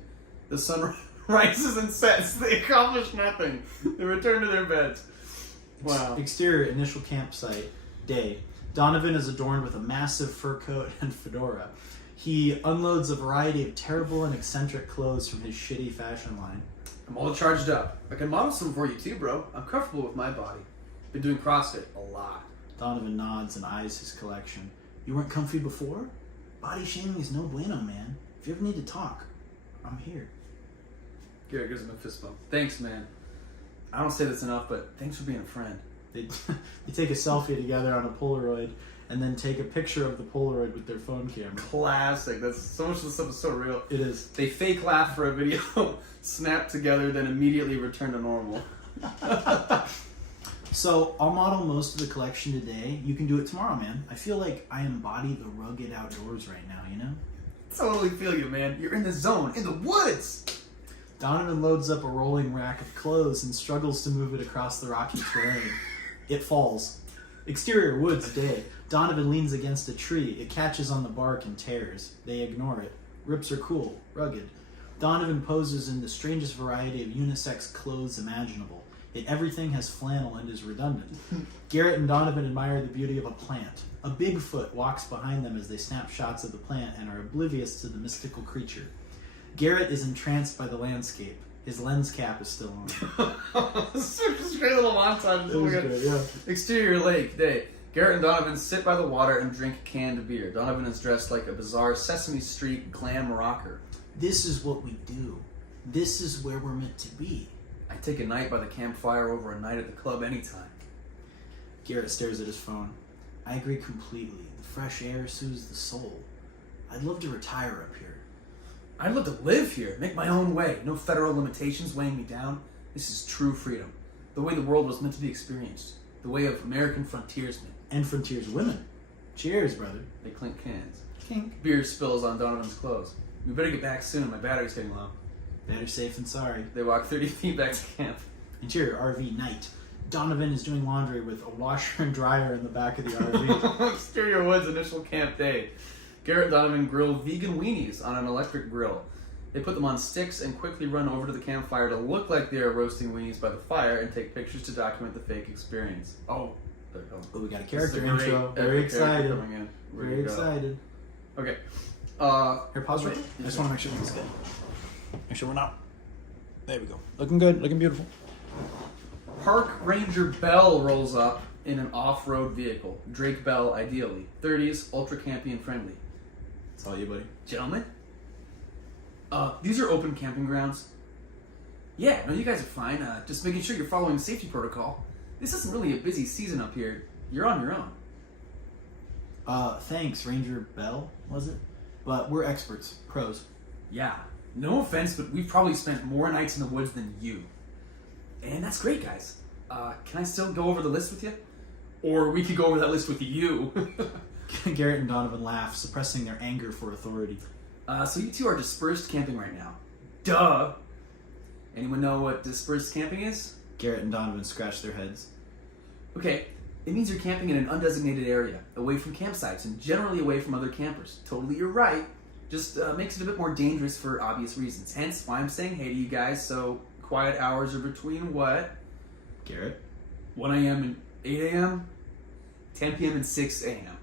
The sun rises and sets. They accomplish nothing. They return to their beds. Wow. Exterior initial campsite day. Donovan is adorned with a massive fur coat and fedora. He unloads a variety of terrible and eccentric clothes from his shitty fashion line. I'm all charged up. I can model some for you too, bro. I'm comfortable with my body. Been doing CrossFit a lot. Donovan nods and eyes his collection. You weren't comfy before? Body shaming is no bueno, man. If you ever need to talk, I'm here. Garrett gives him a fist bump. Thanks, man. I don't say this enough, but thanks for being a friend. They take a selfie together on a Polaroid and then take a picture of the Polaroid with their phone camera. Classic. That's so much of the stuff is so real. It is. They fake laugh for a video, snap together, then immediately return to normal. So, I'll model most of the collection today. You can do it tomorrow, man. I feel like I embody the rugged outdoors right now, you know? Totally feel you, man. You're in the zone, in the woods. Donovan loads up a rolling rack of clothes and struggles to move it across the rocky terrain. It falls. Exterior woods day. Donovan leans against a tree. It catches on the bark and tears. They ignore it. Rips are cool, rugged. Donovan poses in the strangest variety of unisex clothes imaginable. Everything has flannel and is redundant. Garrett and Donovan admire the beauty of a plant. A Bigfoot walks behind them as they snap shots of the plant and are oblivious to the mystical creature. Garrett is entranced by the landscape. His lens cap is still on. This is a great little montage. It was good, yeah. Exterior lake day. Garrett and Donovan sit by the water and drink canned beer. Donovan is dressed like a bizarre Sesame Street glam rocker. This is what we do. This is where we're meant to be. I take a night by the campfire over a night at the club anytime. Garrett stares at his phone. I agree completely. The fresh air soothes the soul. I'd love to retire up here. I'd love to live here, make my own way. No federal limitations weighing me down. This is true freedom. The way the world was meant to be experienced. The way of American frontiersmen. And frontiers women. Cheers, brother. They clink cans. Kink. Beer spills on Donovan's clothes. We better get back soon. My battery's getting low. Better safe than sorry. They walk 30 feet back to camp. Interior RV night. Donovan is doing laundry with a washer and dryer in the back of the RV. Exterior woods initial camp day. Garrett and Donovan grill vegan weenies on an electric grill. They put them on sticks and quickly run over to the campfire to look like they are roasting weenies by the fire and take pictures to document the fake experience. Oh, there we go. Oh, we got a This character is a great intro. Very epic character excited. coming in. Ready Very to go. excited. Okay. Here, pause right. I just want to make sure this is good. Make sure we're not. There we go. Looking good. Looking beautiful. Park Ranger Bell rolls up in an off-road vehicle. Drake Bell, ideally. 30s, ultra campy and friendly. It's all you, buddy. Gentlemen? These are open camping grounds. Yeah, no, you guys are fine. Just making sure you're following safety protocol. This isn't really a busy season up here. You're on your own. Thanks, Ranger Bell, was it? But we're experts. Pros. Yeah. No offense, but we've probably spent more nights in the woods than you. And that's great, guys. Can I still go over the list with you? Or we could go over that list with you. Garrett and Donovan laugh, suppressing their anger for authority. So you two are dispersed camping right now. Duh! Anyone know what dispersed camping is? Garrett and Donovan scratch their heads. Okay, it means you're camping in an undesignated area, away from campsites, and generally away from other campers. Totally, you're right. Just makes it a bit more dangerous for obvious reasons. Hence why I'm saying hey to you guys, so quiet hours are between what? Garrett? 1 a.m. and 8 a.m.? 10 p.m. and 6 a.m.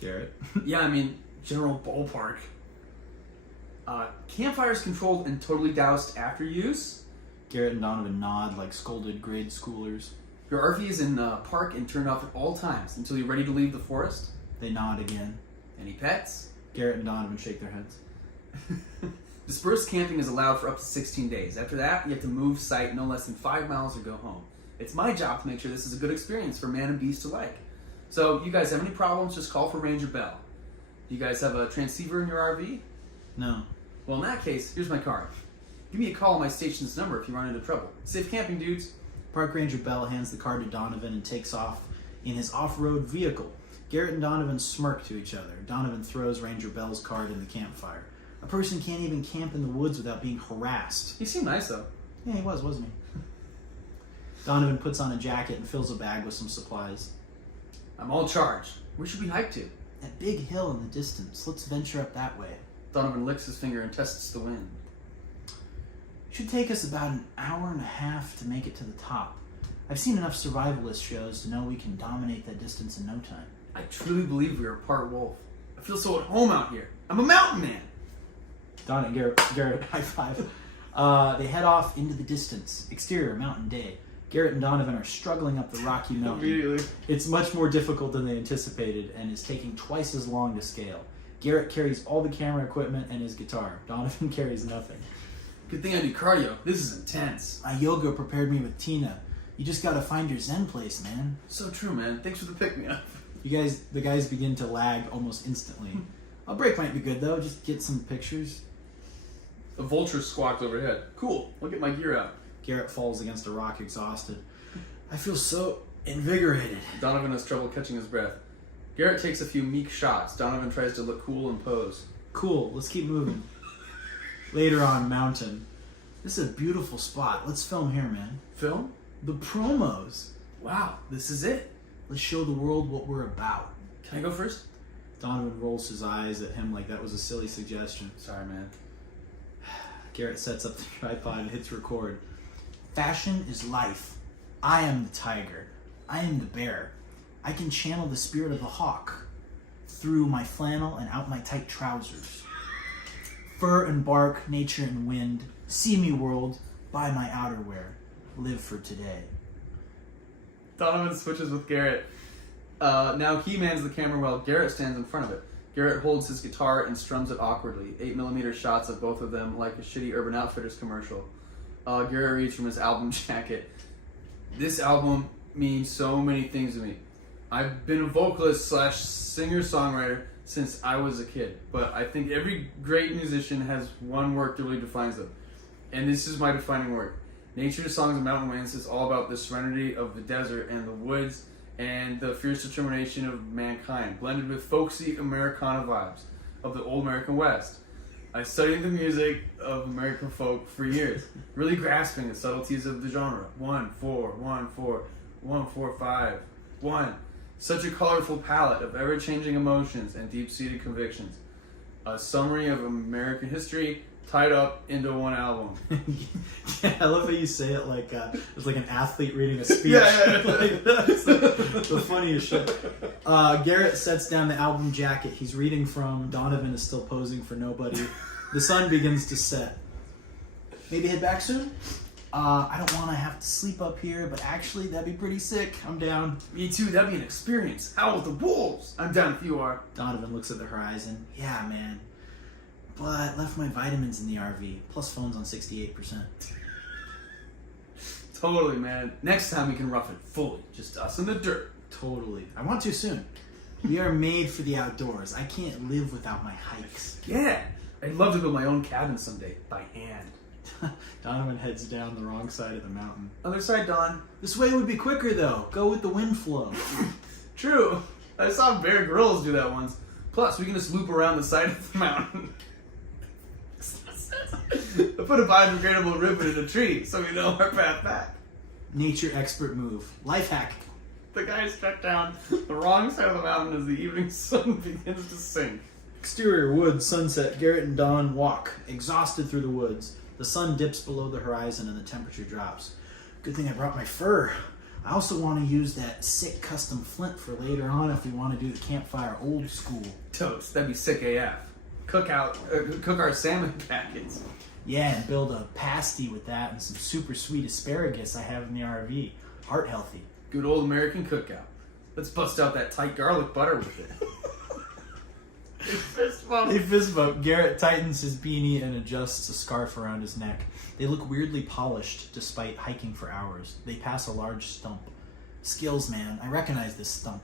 Garrett? Yeah, I mean, general ballpark. Campfires controlled and totally doused after use. Garrett and Donovan nod like scolded grade schoolers. Your RV is in the park and turned off at all times until you're ready to leave the forest. They nod again. Any pets? Garrett and Donovan shake their heads. Dispersed camping is allowed for up to 16 days. After that, you have to move site no less than 5 miles or go home. It's my job to make sure this is a good experience for man and beast alike. So, you guys have any problems, just call for Ranger Bell. Do you guys have a transceiver in your RV? No. Well, in that case, here's my card. Give me a call on my station's number if you run into trouble. Safe camping, dudes. Park Ranger Bell hands the card to Donovan and takes off in his off-road vehicle. Garrett and Donovan smirk to each other. Donovan throws Ranger Bell's card in the campfire. A person can't even camp in the woods without being harassed. He seemed nice, though. Yeah, he was, wasn't he? Donovan puts on a jacket and fills a bag with some supplies. I'm all charged. Where should we hike to? That big hill in the distance. Let's venture up that way. Donovan licks his finger and tests the wind. Should take us about an hour and a half to make it to the top. I've seen enough survivalist shows to know we can dominate that distance in no time. I truly believe we are part wolf. I feel so at home out here. I'm a mountain man. Don and Garrett high five. They head off into the distance. Exterior, mountain day. Garrett and Donovan are struggling up the rocky mountain. Immediately. It's much more difficult than they anticipated and is taking twice as long to scale. Garrett carries all the camera equipment and his guitar. Donovan carries nothing. Good thing I do cardio. This is intense. My yoga prepared me with Tina. You just gotta find your zen place, man. So true, man. Thanks for the pick-me-up. The guys begin to lag almost instantly. A break might be good though, just get some pictures. A vulture squawked overhead. Cool, I'll get my gear out. Garrett falls against a rock exhausted. I feel so invigorated. Donovan has trouble catching his breath. Garrett takes a few meek shots. Donovan tries to look cool and pose. Cool, let's keep moving. Later on, mountain. This is a beautiful spot. Let's film here, man. Film? The promos. Wow, this is it. Let's show the world what we're about. Can I go first? Donovan rolls his eyes at him like that was a silly suggestion. Sorry, man. Garrett sets up the tripod and hits record. Fashion is life. I am the tiger. I am the bear. I can channel the spirit of the hawk through my flannel and out my tight trousers. Fur and bark, nature and wind. See me, world. Buy my outerwear. Live for today. Donovan switches with Garrett. Now he mans the camera while Garrett stands in front of it. Garrett holds his guitar and strums it awkwardly. 8mm shots of both of them like a shitty Urban Outfitters commercial. Garrett reads from his album jacket. This album means so many things to me. I've been a vocalist / singer-songwriter since I was a kid, but I think every great musician has one work that really defines them. And this is my defining work. Nature Songs of Mountain Winds is all about the serenity of the desert and the woods and the fierce determination of mankind, blended with folksy Americana vibes of the old American West. I studied the music of American folk for years, really grasping the subtleties of the genre. 1, 4, 1, 4, 1, 4, 5, 1. Such a colorful palette of ever-changing emotions and deep-seated convictions. A summary of American history tied up into one album. Yeah, I love how you say it like it's like an athlete reading a speech. Yeah. Like, that's the funniest shit. Garrett sets down the album jacket he's reading from. Donovan is still posing for nobody. The sun begins to set. Maybe head back soon? I don't want to have to sleep up here, but actually that'd be pretty sick. I'm down. Me too, that'd be an experience. Out with the wolves. I'm down if you are. Donovan looks at the horizon. Yeah, man. But left my vitamins in the RV, plus phone's on 68%. Totally, man. Next time we can rough it fully. Just us in the dirt. Totally. I want to soon. We are made for the outdoors. I can't live without my hikes. Yeah. I'd love to build my own cabin someday, by hand. Donovan heads down the wrong side of the mountain. Other side, Don. This way would be quicker, though. Go with the wind flow. True. I saw Bear Grylls do that once. Plus, we can just loop around the side of the mountain. I put a biodegradable ribbon in a tree so we know our path back. Nature expert move. Life hack. The guy struck down the wrong side of the mountain as the evening sun begins to sink. Exterior woods, sunset. Garrett and Don walk, exhausted through the woods. The sun dips below the horizon and the temperature drops. Good thing I brought my fur. I also want to use that sick custom flint for later on if we want to do the campfire old school. Totes, that'd be sick AF. Cook our salmon packets. Yeah, and build a pasty with that and some super sweet asparagus I have in the RV. Heart healthy. Good old American cookout. Let's bust out that tight garlic butter with it. They fist bump. Garrett tightens his beanie and adjusts a scarf around his neck. They look weirdly polished despite hiking for hours. They pass a large stump. Skills, man. I recognize this stump.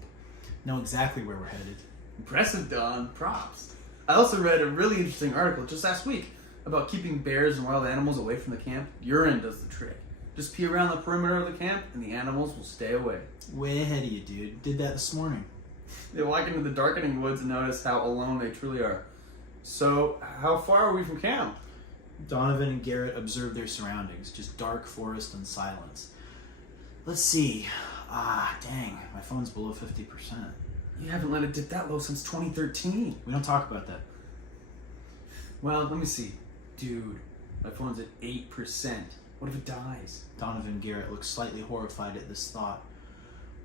Know exactly where we're headed. Impressive, Don. Props. I also read a really interesting article just last week about keeping bears and wild animals away from the camp. Urine does the trick. Just pee around the perimeter of the camp and the animals will stay away. Way ahead of you, dude. Did that this morning. They walk into the darkening woods and notice how alone they truly are. So, how far are we from camp? Donovan and Garrett observe their surroundings, just dark forest and silence. Let's see. Dang, my phone's below 50%. You haven't let it dip that low since 2013. We don't talk about that. Well, let me see. Dude, my phone's at 8%. What if it dies? Donovan and Garrett look slightly horrified at this thought.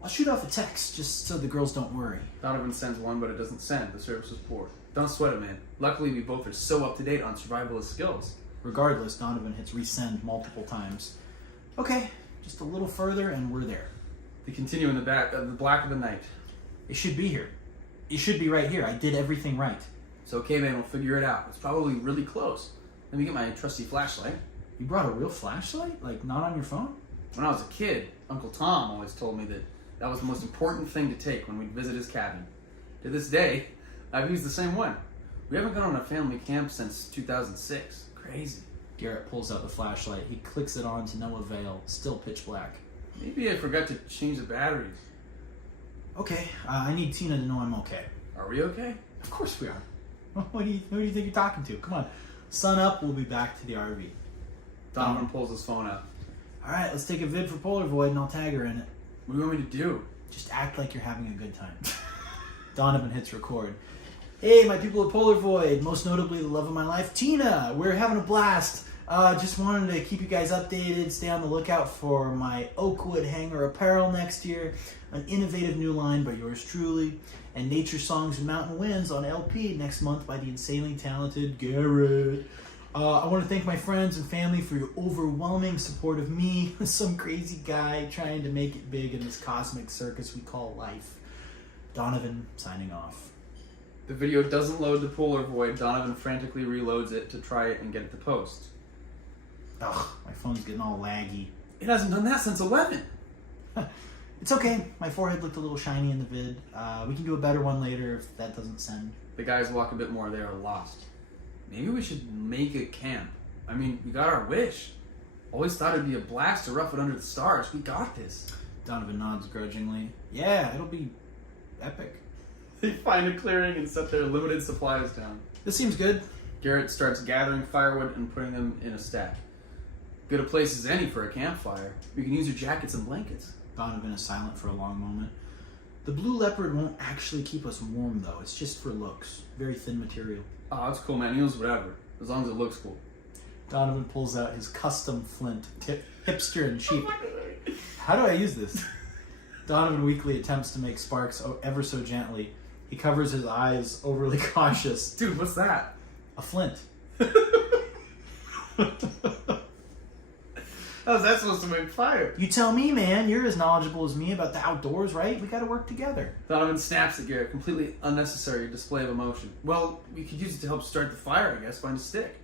I'll shoot off a text just so the girls don't worry. Donovan sends one, but it doesn't send. The service is poor. Don't sweat it, man. Luckily, we both are so up to date on survivalist skills. Regardless, Donovan hits resend multiple times. Okay, just a little further and we're there. They continue in the black of the night. It should be here. It should be right here. I did everything right. It's okay, man. We'll figure it out. It's probably really close. Let me get my trusty flashlight. You brought a real flashlight? Like, not on your phone? When I was a kid, Uncle Tom always told me that was the most important thing to take when we'd visit his cabin. To this day, I've used the same one. We haven't gone on a family camp since 2006. Crazy. Garrett pulls out the flashlight. He clicks it on to no avail. Still pitch black. Maybe I forgot to change the batteries. Okay, I need Tina to know I'm okay. Are we okay? Of course we are. Who do you think you're talking to? Come on. Sun up, we'll be back to the RV. Donovan pulls his phone out. Alright, let's take a vid for Polaroid and I'll tag her in it. What do you want me to do? Just act like you're having a good time. Donovan hits record. Hey, my people at Polaroid, most notably the love of my life, Tina. We're having a blast. Just wanted to keep you guys updated. Stay on the lookout for my Oakwood Hanger apparel next year. An innovative new line by yours truly. And Nature Songs and Mountain Winds on LP next month by the insanely talented Garrett. I want to thank my friends and family for your overwhelming support of me, some crazy guy trying to make it big in this cosmic circus we call life. Donovan signing off. The video doesn't load to Polaroid. Donovan frantically reloads it to try it and get it to post. Ugh, my phone's getting all laggy. It hasn't done that since 11. It's okay. My forehead looked a little shiny in the vid. We can do a better one later if that doesn't send. The guys walk a bit more. They are lost. Maybe we should make a camp. I mean, we got our wish. Always thought it'd be a blast to rough it under the stars. We got this. Donovan nods grudgingly. Yeah, it'll be epic. They find a clearing and set their limited supplies down. This seems good. Garrett starts gathering firewood and putting them in a stack. Good a place as any for a campfire. You can use your jackets and blankets. Donovan is silent for a long moment. The blue leopard won't actually keep us warm, though. It's just for looks. Very thin material. Oh, it's cool, man. Use whatever. As long as it looks cool. Donovan pulls out his custom flint. Hipster and cheap. How do I use this? Donovan weakly attempts to make sparks ever so gently. He covers his eyes, overly cautious. Dude, what's that? A flint. How's that supposed to make fire? You tell me, man. You're as knowledgeable as me about the outdoors, right? We gotta work together. Donovan snaps at Garrett. Completely unnecessary display of emotion. Well, we could use it to help start the fire, I guess. Find a stick.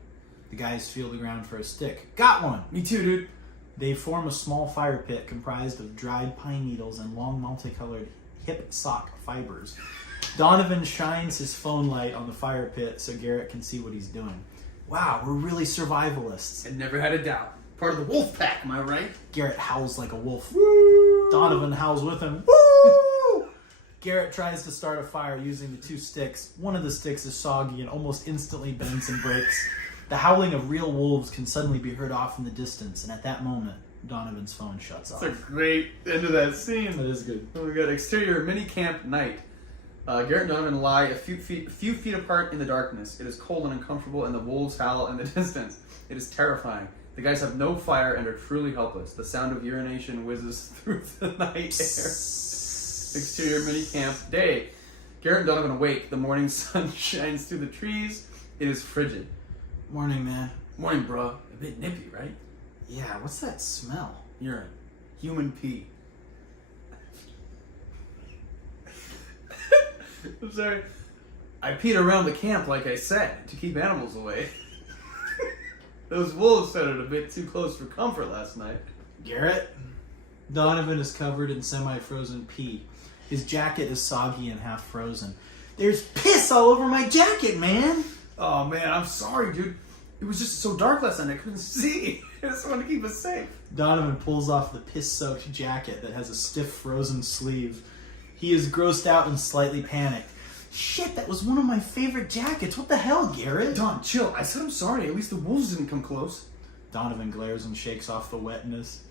The guys feel the ground for a stick. Got one! Me too, dude. They form a small fire pit comprised of dried pine needles and long multicolored hip sock fibers. Donovan shines his phone light on the fire pit so Garrett can see what he's doing. Wow, we're really survivalists. I never had a doubt. Part of the wolf pack, am I right? Garrett howls like a wolf. Woo! Donovan howls with him. Woo! Garrett tries to start a fire using the two sticks. One of the sticks is soggy and almost instantly bends and breaks. The howling of real wolves can suddenly be heard off in the distance, and at that moment, Donovan's phone shuts off. That's a great end of that scene. That is good. We got exterior mini camp night. Garrett and Donovan lie a few feet apart in the darkness. It is cold and uncomfortable, and the wolves howl in the distance. It is terrifying. The guys have no fire and are truly helpless. The sound of urination whizzes through the night air. Exterior mini camp day. Garrett and Donovan awake. The morning sun shines through the trees. It is frigid. Morning, man. Morning, bro. A bit nippy, right? Yeah, what's that smell? Urine. Human pee. I'm sorry. I peed around the camp, like I said, to keep animals away. Those wolves sounded a bit too close for comfort last night. Garrett? Donovan is covered in semi-frozen pee. His jacket is soggy and half frozen. There's piss all over my jacket, man! Oh man, I'm sorry, dude. It was just so dark last night I couldn't see. I just wanted to keep us safe. Donovan pulls off the piss-soaked jacket that has a stiff frozen sleeve. He is grossed out and slightly panicked. Shit, that was one of my favorite jackets. What the hell, Garrett? Don, chill. I said I'm sorry. At least the wolves didn't come close. Donovan glares and shakes off the wetness.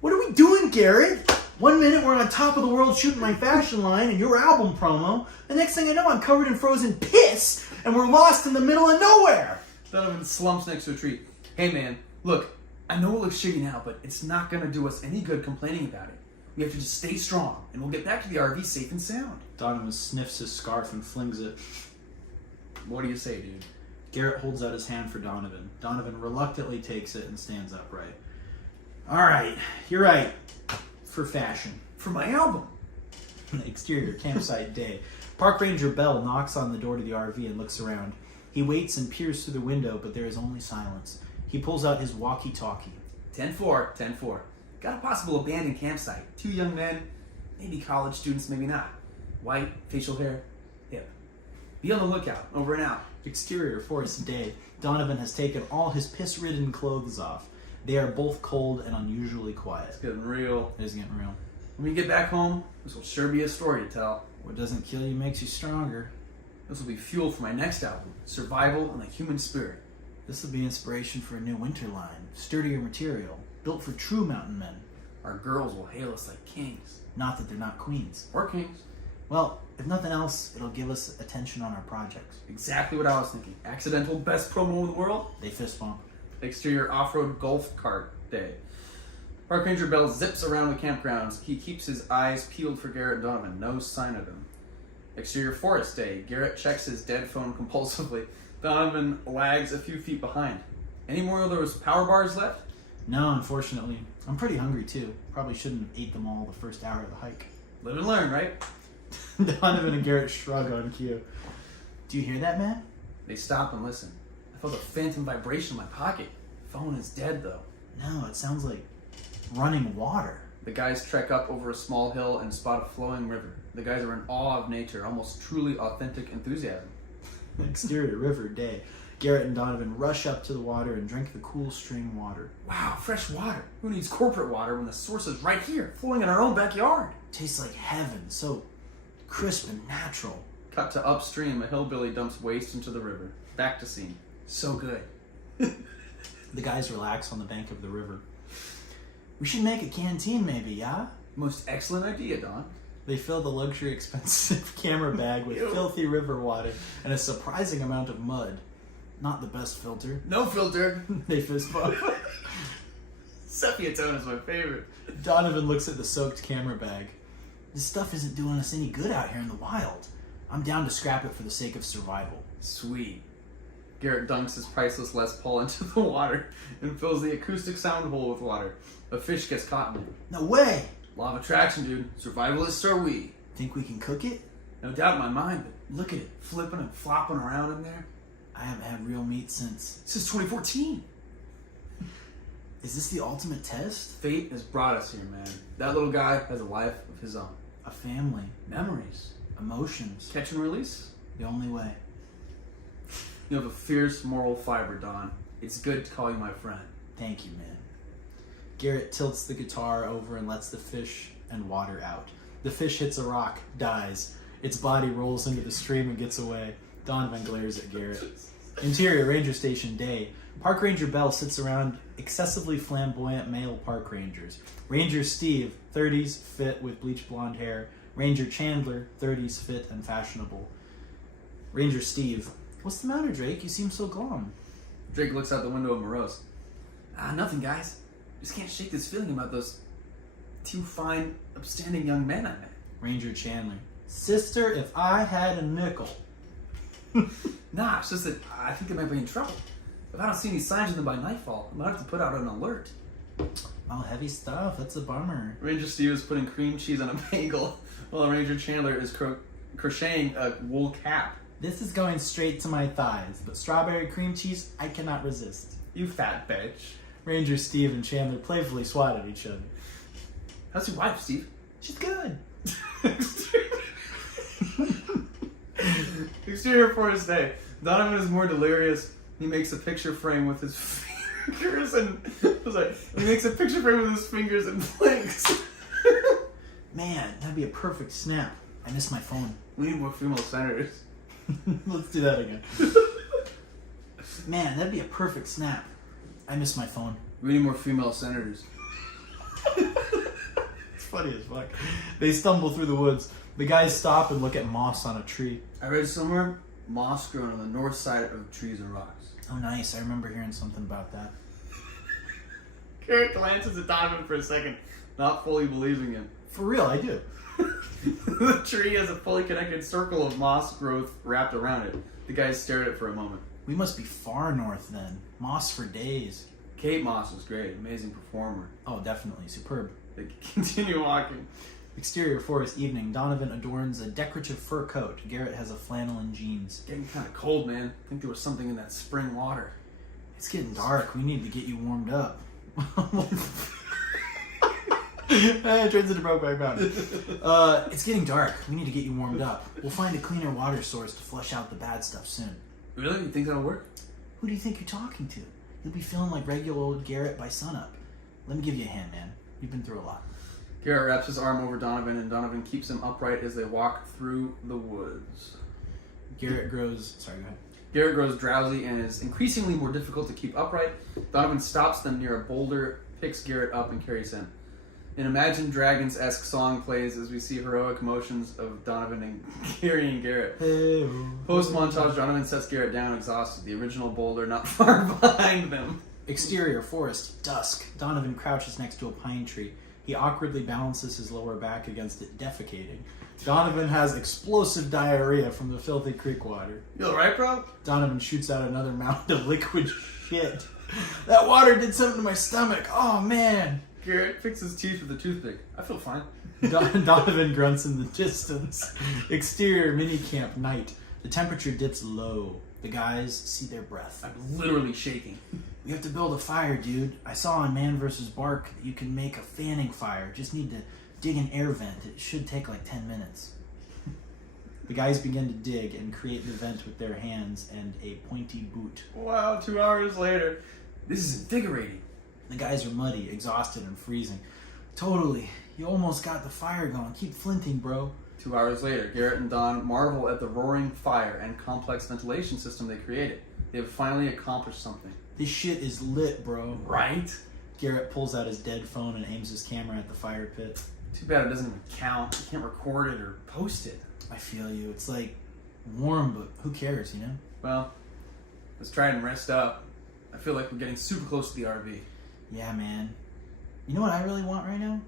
What are we doing, Garrett? 1 minute we're on top of the world shooting my fashion line and your album promo. The next thing I know, I'm covered in frozen piss and we're lost in the middle of nowhere. Donovan slumps next to a tree. Hey, man, look, I know it looks shitty now, but it's not going to do us any good complaining about it. We have to just stay strong, and we'll get back to the RV safe and sound. Donovan sniffs his scarf and flings it. What do you say, dude? Garrett holds out his hand for Donovan. Donovan reluctantly takes it and stands upright. All right, you're right. For fashion. For my album. Exterior campsite day. Park Ranger Bell knocks on the door to the RV and looks around. He waits and peers through the window, but there is only silence. He pulls out his walkie-talkie. 10-4, 10-4. Got a possible abandoned campsite. 2 young men, maybe college students, maybe not. White, facial hair, hip. Be on the lookout. Over and out. Exterior forest day. Donovan has taken all his piss-ridden clothes off. They are both cold and unusually quiet. It's getting real. It is getting real. When we get back home, this will sure be a story to tell. What doesn't kill you makes you stronger. This will be fuel for my next album, Survival and the Human Spirit. This will be inspiration for a new winter line. Sturdier material. Built for true mountain men. Our girls will hail us like kings. Not that they're not queens. Or kings. Well, if nothing else, it'll give us attention on our projects. Exactly what I was thinking. Accidental best promo in the world? They fist bump. Exterior off-road golf cart day. Park Ranger Bell zips around the campgrounds. He keeps his eyes peeled for Garrett and Donovan. No sign of him. Exterior forest day. Garrett checks his dead phone compulsively. Donovan lags a few feet behind. Any more of those power bars left? No, unfortunately. I'm pretty hungry too. Probably shouldn't have ate them all the first hour of the hike. Live and learn, right? Donovan and Garrett shrug on cue. Do you hear that, man? They stop and listen. I felt a phantom vibration in my pocket. Phone is dead, though. No, it sounds like running water. The guys trek up over a small hill and spot a flowing river. The guys are in awe of nature, almost truly authentic enthusiasm. Exterior river day. Garrett and Donovan rush up to the water and drink the cool stream water. Wow, fresh water. Who needs corporate water when the source is right here, flowing in our own backyard? Tastes like heaven, so crisp and natural. Cut to upstream, a hillbilly dumps waste into the river. Back to scene. So good. The guys relax on the bank of the river. We should make a canteen maybe, yeah? Most excellent idea, Don. They fill the luxury expensive camera bag with filthy river water and a surprising amount of mud. Not the best filter. No filter. They fist bump. Sepia tone is my favorite. Donovan looks at the soaked camera bag. This stuff isn't doing us any good out here in the wild. I'm down to scrap it for the sake of survival. Sweet. Garrett dunks his priceless Les Paul into the water and fills the acoustic sound hole with water. A fish gets caught in it. No way! Law of attraction, dude. Survivalists are we. Think we can cook it? No doubt in my mind, but look at it, flipping and flopping around in there. I haven't had real meat since... Since 2014. Is this the ultimate test? Fate has brought us here, man. That little guy has a life of his own. A family. Memories. Emotions. Catch and release. The only way. You have a fierce moral fiber, Don. It's good to call you my friend. Thank you, man. Garrett tilts the guitar over and lets the fish and water out. The fish hits a rock, dies. Its body rolls into the stream and gets away. Donovan glares at Garrett. Interior Ranger Station day. Park Ranger Bell sits around excessively flamboyant male park rangers. Ranger Steve, 30s, fit with bleached blonde hair. Ranger Chandler, 30s, fit and fashionable. Ranger Steve, what's the matter, Drake? You seem so glum. Drake looks out the window of morose. Nothing, guys. Just can't shake this feeling about those 2 fine, upstanding young men I met. Ranger Chandler, sister, if I had a nickel. Nah, it's just that I think they might be in trouble. If I don't see any signs of them by nightfall, I might have to put out an alert. Oh, heavy stuff. That's a bummer. Ranger Steve is putting cream cheese on a bagel, while Ranger Chandler is crocheting a wool cap. This is going straight to my thighs, but strawberry cream cheese, I cannot resist. You fat bitch. Ranger Steve and Chandler playfully swat at each other. How's your wife, Steve? She's good. Exterior forest day. Donovan is more delirious. He makes a picture frame with his fingers and he makes a picture frame with his fingers and blinks. Man, that'd be a perfect snap. I miss my phone. We need more female senators. Let's do that again. Man, that'd be a perfect snap. I miss my phone. We need more female senators. It's funny as fuck. They stumble through the woods. The guys stop and look at moss on a tree. I read somewhere moss growing on the north side of trees and rocks. Oh, nice. I remember hearing something about that. Garrett glances at Donovan for a second, not fully believing him. For real, I do. The tree has a fully connected circle of moss growth wrapped around it. The guys stare at it for a moment. We must be far north then. Moss for days. Kate Moss was great, amazing performer. Oh, definitely. Superb. They continue walking. Exterior forest evening. Donovan adorns a decorative fur coat. Garrett has a flannel and jeans. Getting kind of cold, man. I think there was something in that spring water. It's getting dark. We need to get you warmed up. It turns into Brokeback Mountain. It's getting dark. We need to get you warmed up. We'll find a cleaner water source to flush out the bad stuff soon. Really? You think that'll work? Who do you think you're talking to? You'll be feeling like regular old Garrett by sunup. Let me give you a hand, man. You've been through a lot. Garrett wraps his arm over Donovan, and Donovan keeps him upright as they walk through the woods. Garrett grows... Sorry, go ahead. Garrett grows drowsy and is increasingly more difficult to keep upright. Donovan stops them near a boulder, picks Garrett up, and carries him. An Imagine Dragons-esque song plays as we see heroic motions of Donovan and carrying Garrett. Hey-o. Post-montage, Donovan sets Garrett down exhausted, the original boulder not far behind them. Exterior forest, dusk. Donovan crouches next to a pine tree. He awkwardly balances his lower back against it, defecating. Donovan has explosive diarrhea from the filthy creek water. You alright, bro? Donovan shoots out another mound of liquid shit. That water did something to my stomach. Oh, man. Garrett fixes his teeth with a toothpick. I feel fine. Donovan grunts in the distance. Exterior mini camp night. The temperature dips low. The guys see their breath. I'm literally shaking. We have to build a fire, dude. I saw on Man vs. Bark that you can make a fanning fire. Just need to dig an air vent. It should take like 10 minutes. The guys begin to dig and create the vent with their hands and a pointy boot. Wow, 2 hours later. This is invigorating. The guys are muddy, exhausted, and freezing. Totally. You almost got the fire going. Keep flinting, bro. 2 hours later, Garrett and Don marvel at the roaring fire and complex ventilation system they created. They have finally accomplished something. This shit is lit, bro. Right? Garrett pulls out his dead phone and aims his camera at the fire pit. Too bad it doesn't even count. You can't record it or post it. I feel you. It's like warm, but who cares, you know? Well, let's try and rest up. I feel like we're getting super close to the RV. Yeah, man. You know what I really want right now?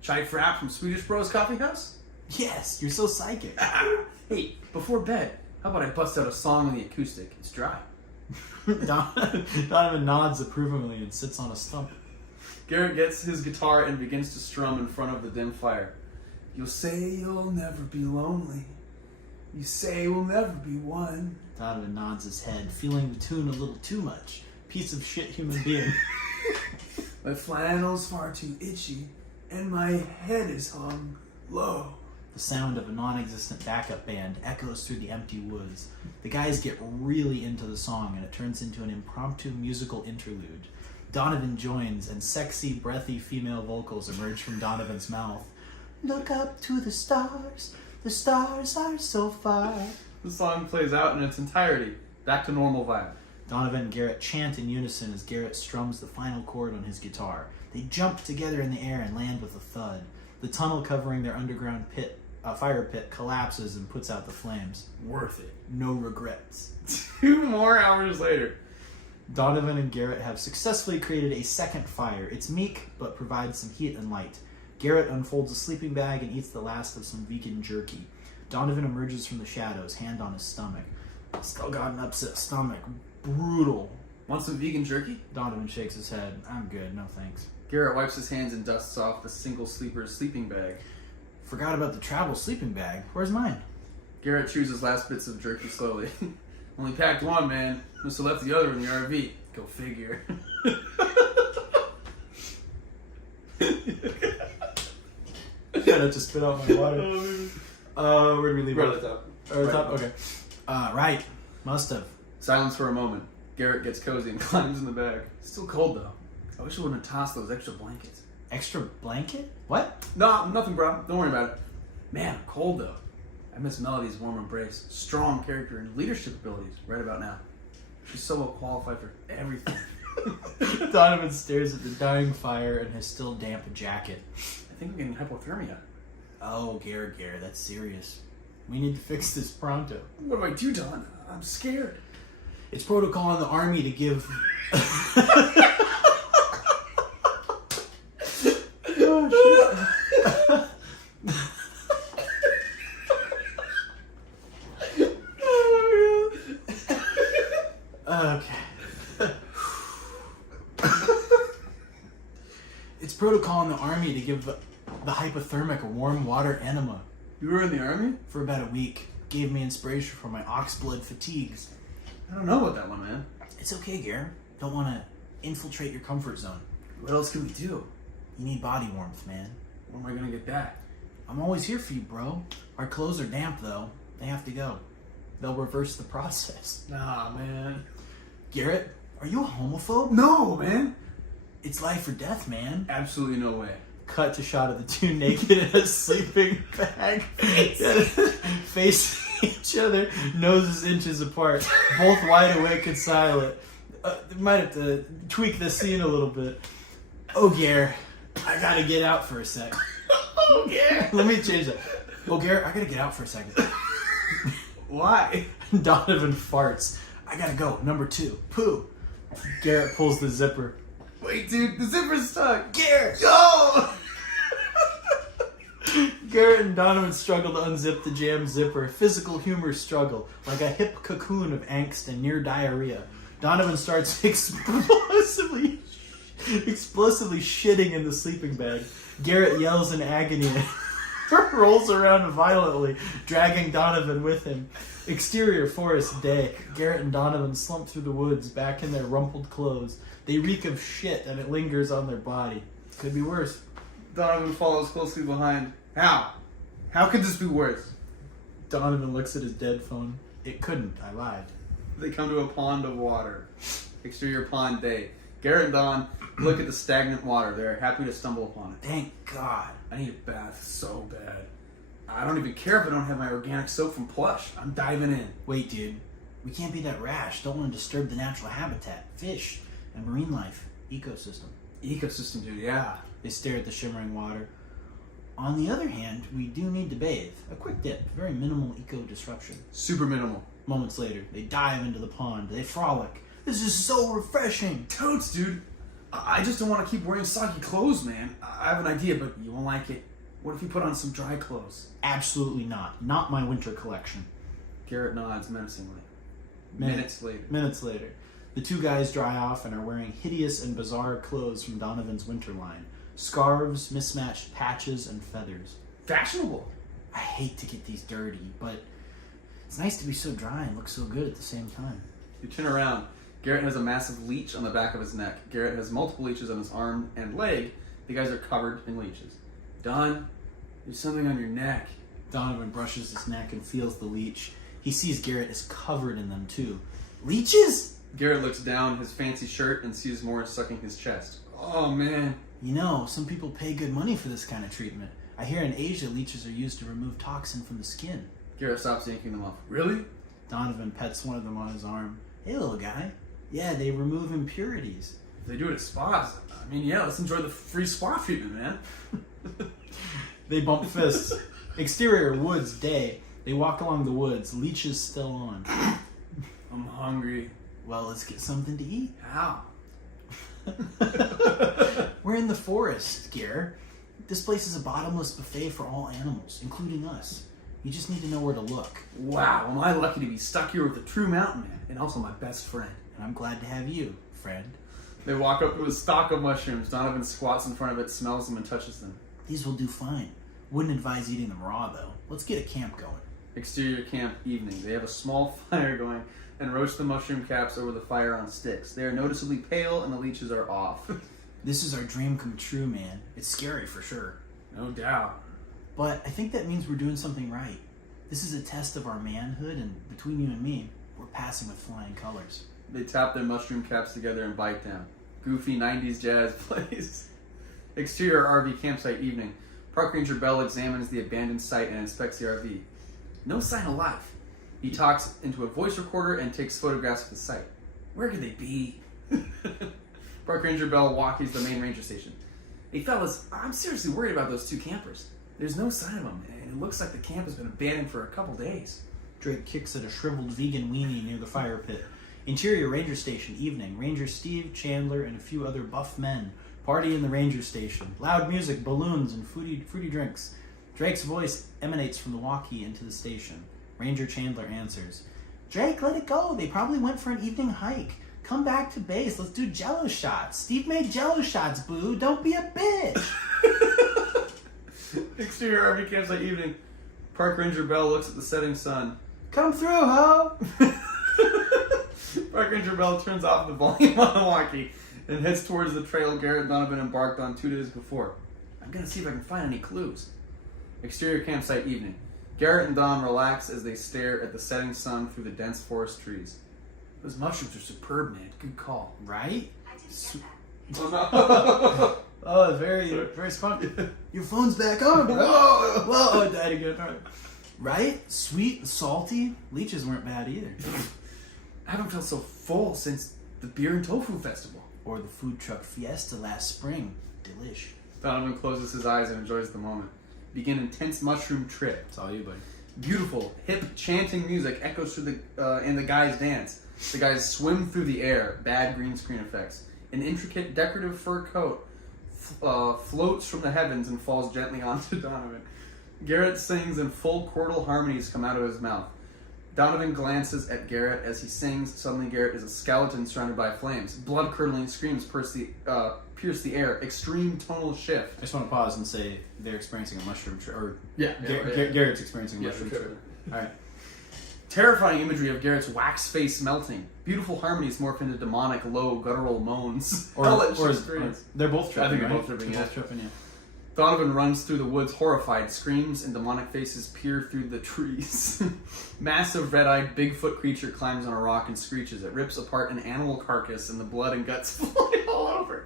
Chai frap from Swedish Bros Coffee House? Yes, you're so psychic. Hey, before bed, how about I bust out a song on the acoustic? It's dry. Donovan nods approvingly and sits on a stump. Garrett gets his guitar and begins to strum in front of the dim fire. You'll say you'll never be lonely. You say we'll never be one. Donovan nods his head, feeling the tune a little too much. Piece of shit human being. My flannel's far too itchy, and my head is hung low. The sound of a non-existent backup band echoes through the empty woods. The guys get really into the song, and it turns into an impromptu musical interlude. Donovan joins, and sexy, breathy female vocals emerge from Donovan's mouth. Look up to the stars are so far. The song plays out in its entirety, back to normal vibe. Donovan and Garrett chant in unison as Garrett strums the final chord on his guitar. They jump together in the air and land with a thud. The tunnel covering their underground fire pit collapses and puts out the flames. Worth it. No regrets. 2 more hours later. Donovan and Garrett have successfully created a second fire. It's meek, but provides some heat and light. Garrett unfolds a sleeping bag and eats the last of some vegan jerky. Donovan emerges from the shadows, hand on his stomach. Still got an upset stomach. Brutal. Want some vegan jerky? Donovan shakes his head. I'm good, no thanks. Garrett wipes his hands and dusts off the single sleeper's sleeping bag. Forgot about the travel sleeping bag. Where's mine? Garrett chews his last bits of jerky slowly. Only packed one, man. Must have left the other in the RV. Go figure. Yeah, that just spit out my water. Where do we leave Right it? at the top. Right. Top? Okay. Right. Must have. Silence for a moment. Garrett gets cozy and climbs in the bag. Still cold, though. I wish I wouldn't have tossed those extra blankets. Extra blanket? What? No, nothing, bro. Don't worry about it. Man, I'm cold, though. I miss Melody's warm embrace, strong character, and leadership abilities right about now. She's so well qualified for everything. Donovan stares at the dying fire and his still damp jacket. I think I'm getting hypothermia. Oh, Gare, that's serious. We need to fix this pronto. What do I do, Don? I'm scared. It's protocol in the army to give... It's protocol in the army to give the hypothermic a warm water enema. You were in the army? For about a week. Gave me inspiration for my oxblood fatigues. I don't know about that one, man. It's okay, Gare. Don't want to infiltrate your comfort zone. What else can we do? You need body warmth, man. Where am I gonna get that? I'm always here for you, bro. Our clothes are damp, though. They have to go. They'll reverse the process. Nah, man. Garrett, are you a homophobe? No, man. It's life or death, man. Absolutely no way. Cut to shot of the two naked in a sleeping bag. Facing each other, noses inches apart. Both wide awake and silent. Might have to tweak the scene a little bit. Oh, Gare, I gotta get out for a sec. Oh, Gare. Let me change that. Oh, Gare, I gotta get out for a second. Why? Donovan farts. I gotta go. Number 2. Poo. Garrett pulls the zipper. Wait, dude, the zipper's stuck. Garrett! Go! Garrett and Donovan struggle to unzip the jammed zipper. Physical humor struggle, like a hip cocoon of angst and near diarrhea. Donovan starts explosively shitting in the sleeping bag. Garrett yells in agony and rolls around violently, dragging Donovan with him. Exterior forest day. Garrett and Donovan slump through the woods, back in their rumpled clothes. They reek of shit and it lingers on their body. Could be worse. Donovan follows closely behind. How? How could this be worse? Donovan looks at his dead phone. It couldn't. I lied. They come to a pond of water. Exterior pond day. Garrett and Don look at the stagnant water. They're happy to stumble upon it. Thank God. I need a bath so bad. I don't even care if I don't have my organic soap from Plush. I'm diving in. Wait, dude. We can't be that rash. Don't want to disturb the natural habitat. Fish and marine life. Ecosystem. Ecosystem, dude, yeah. They stare at the shimmering water. On the other hand, we do need to bathe. A quick dip. Very minimal eco-disruption. Super minimal. Moments later, they dive into the pond. They frolic. This is so refreshing. Totes, dude. I just don't want to keep wearing soggy clothes, man. I have an idea, but you won't like it. What if we put on some dry clothes? Absolutely not. Not my winter collection. Garrett nods menacingly. Minutes later. The two guys dry off and are wearing hideous and bizarre clothes from Donovan's winter line. Scarves, mismatched patches, and feathers. Fashionable. I hate to get these dirty, but it's nice to be so dry and look so good at the same time. You turn around. Garrett has a massive leech on the back of his neck. Garrett has multiple leeches on his arm and leg. The guys are covered in leeches. Don, there's something on your neck. Donovan brushes his neck and feels the leech. He sees Garrett is covered in them too. Leeches? Garrett looks down his fancy shirt and sees Morris sucking his chest. Oh, man. You know, some people pay good money for this kind of treatment. I hear in Asia, leeches are used to remove toxin from the skin. Garrett stops yanking them off. Really? Donovan pets one of them on his arm. Hey, little guy. Yeah, they remove impurities. They do it at spas. I mean, yeah, let's enjoy the free spa treatment, man. They bump fists. Exterior woods day. They walk along the woods, leeches still on. I'm hungry. Well, let's get something to eat. How? We're in the forest, Gare. This place is a bottomless buffet for all animals, including us. You just need to know where to look. Wow, am I lucky to be stuck here with a true mountain man, and also my best friend. And I'm glad to have you, friend. They walk up to a stalk of mushrooms. Donovan squats in front of it, smells them, and touches them. These will do fine. Wouldn't advise eating them raw, though. Let's get a camp going. Exterior camp evening. They have a small fire going and roast the mushroom caps over the fire on sticks. They are noticeably pale and the leeches are off. This is our dream come true, man. It's scary for sure. No doubt. But I think that means we're doing something right. This is a test of our manhood, and between you and me, we're passing with flying colors. They tap their mushroom caps together and bite down. Goofy 90s jazz plays. Exterior RV campsite evening. Park Ranger Bell examines the abandoned site and inspects the RV. No sign of life. He talks into a voice recorder and takes photographs of the site. Where could they be? Park Ranger Bell walkies the main ranger station. Hey fellas, I'm seriously worried about those 2 campers. There's no sign of them, and it looks like the camp has been abandoned for a couple days. Drake kicks at a shriveled vegan weenie near the fire pit. Interior Ranger Station, evening. Ranger Steve, Chandler, and a few other buff men party in the Ranger Station. Loud music, balloons, and fruity drinks. Drake's voice emanates from the walkie into the station. Ranger Chandler answers, Drake, let it go. They probably went for an evening hike. Come back to base. Let's do jello shots. Steve made jello shots, boo. Don't be a bitch. Exterior RV campsite evening. Park Ranger Bell looks at the setting sun. Come through, ho. Park Ranger Bell turns off the volume on the walkie and heads towards the trail Garrett and Donovan embarked on 2 days before. I'm gonna see if I can find any clues. Exterior campsite evening. Garrett and Don relax as they stare at the setting sun through the dense forest trees. Those mushrooms are superb, man. Good call. Right? Oh, no. Oh, very spunky. Your phone's back on, bro. Whoa, it died again. All right. Right? Sweet, salty. Leeches weren't bad either. I haven't felt so full since the beer and tofu festival. Or the food truck fiesta last spring. Delish. Donovan closes his eyes and enjoys the moment. Begin intense mushroom trip. It's all you, buddy. Beautiful, hip, chanting music echoes through and the guys dance. The guys swim through the air. Bad green screen effects. An intricate decorative fur coat floats from the heavens and falls gently onto Donovan. Garrett sings and full chordal harmonies come out of his mouth. Donovan glances at Garrett as he sings. Suddenly Garrett is a skeleton surrounded by flames. Blood-curdling screams pierce the air. Extreme tonal shift. I just want to pause and say they're experiencing a mushroom trip. Or Yeah. Garrett's experiencing a mushroom sure. trip. All right. Terrifying imagery of Garrett's wax face melting. Beautiful harmonies morph into demonic, low, guttural moans. Or Screams. they're both tripping, I think they're right? both tripping, They're yeah. both tripping, yeah. Donovan runs through the woods horrified. Screams and demonic faces peer through the trees. Massive red-eyed Bigfoot creature climbs on a rock and screeches. It rips apart an animal carcass and the blood and guts fly all over.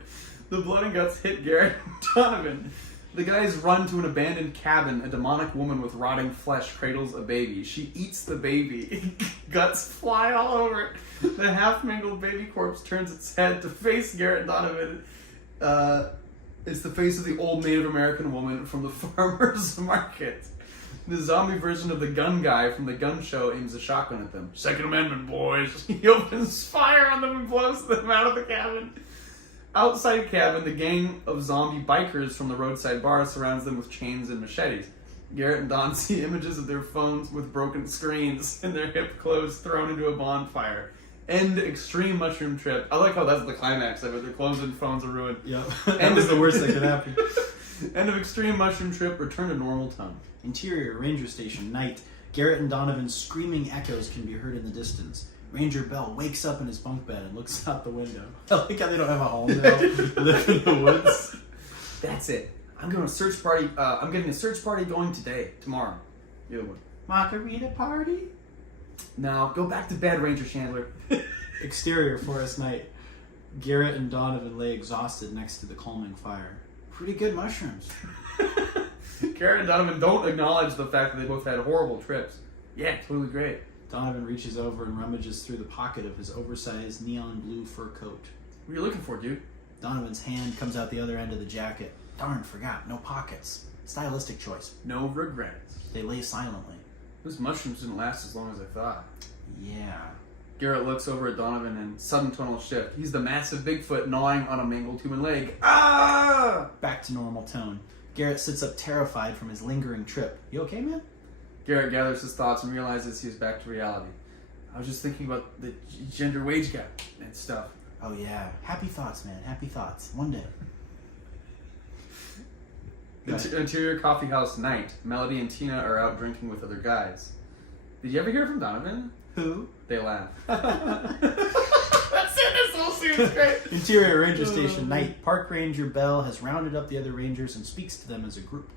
The blood and guts hit Garrett and Donovan. The guys run to an abandoned cabin. A demonic woman with rotting flesh cradles a baby. She eats the baby. Guts fly all over it. The half-mangled baby corpse turns its head to face Garrett and Donovan. It's the face of the old Native American woman from the farmer's market. The zombie version of the gun guy from the gun show aims a shotgun at them. Second Amendment, boys. He opens fire on them and blows them out of the cabin. Outside cabin, the gang of zombie bikers from the roadside bar surrounds them with chains and machetes. Garrett and Don see images of their phones with broken screens and their hip clothes thrown into a bonfire. End extreme mushroom trip. I like how that's the climax of it. Their clothes and phones are ruined. Yep. That was the worst that could happen. End of extreme mushroom trip. Return to normal tone. Interior Ranger Station, night. Garrett and Donovan's screaming echoes can be heard in the distance. Ranger Bell wakes up in his bunk bed and looks out the window. I like how they don't have a home. They all live in the woods. That's it. I'm going to search party. I'm getting a search party going tomorrow. Either one. Margarita party? Now go back to bed, Ranger Chandler. Exterior forest night. Garrett and Donovan lay exhausted next to the calming fire. Pretty good mushrooms. Garrett and Donovan don't acknowledge the fact that they both had horrible trips. Yeah, totally great. Donovan reaches over and rummages through the pocket of his oversized neon blue fur coat. What are you looking for, dude? Donovan's hand comes out the other end of the jacket. Darn, forgot. No pockets. Stylistic choice. No regrets. They lay silently. Those mushrooms didn't last as long as I thought. Yeah. Garrett looks over at Donovan and sudden tonal shift. He's the massive Bigfoot gnawing on a mangled human leg. Ah! Back to normal tone. Garrett sits up terrified from his lingering trip. You okay, man? Garrett gathers his thoughts and realizes he's back to reality. I was just thinking about the gender wage gap and stuff. Oh yeah. Happy thoughts, man. Happy thoughts. One day. Interior coffee house night. Melody and Tina are out drinking with other guys. Did you ever hear from Donovan? Who? They laugh. That's it. This whole scene is great. Interior Ranger Station night. Park Ranger Bell has rounded up the other rangers and speaks to them as a group.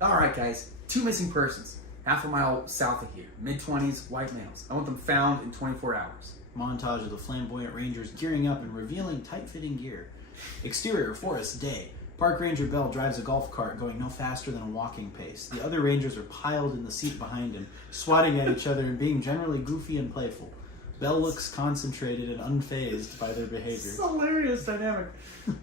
All right, guys. 2 missing persons. Half a mile south of here. Mid-20s, white males. I want them found in 24 hours. Montage of the flamboyant rangers gearing up and revealing tight-fitting gear. Exterior forest day. Park Ranger Bell drives a golf cart going no faster than a walking pace. The other rangers are piled in the seat behind him, swatting at each other and being generally goofy and playful. Bell looks concentrated and unfazed by their behavior. It's a hilarious dynamic.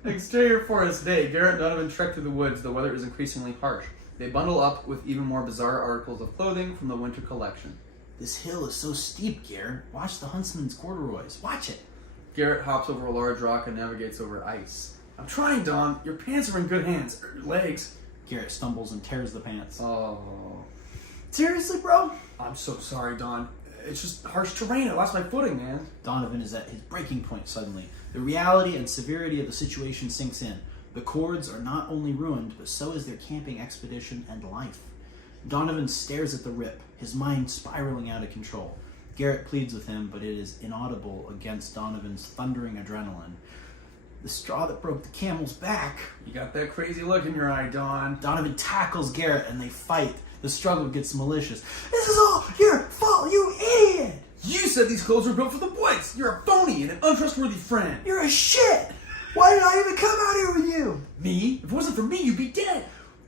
Exterior forest day. Garrett and Donovan trek through the woods. The weather is increasingly harsh. They bundle up with even more bizarre articles of clothing from the winter collection. This hill is so steep, Garrett. Watch the huntsman's corduroys. Watch it. Garrett hops over a large rock and navigates over ice. I'm trying, Don. Your pants are in good hands. Or your legs. Garrett stumbles and tears the pants. Oh. Seriously, bro? I'm so sorry, Don. It's just harsh terrain. I lost my footing, man. Donovan is at his breaking point suddenly. The reality and severity of the situation sinks in. The cords are not only ruined, but so is their camping expedition and life. Donovan stares at the rip, his mind spiraling out of control. Garrett pleads with him, but it is inaudible against Donovan's thundering adrenaline. The straw that broke the camel's back. You got that crazy look in your eye, Don. Donovan tackles Garrett and they fight. The struggle gets malicious. This is all your fault, you idiot! You said these clothes were built for the woods. You're a phony and an untrustworthy friend. You're a shit! Why did I even come out here with you? Me? If it wasn't for me, you'd be dead.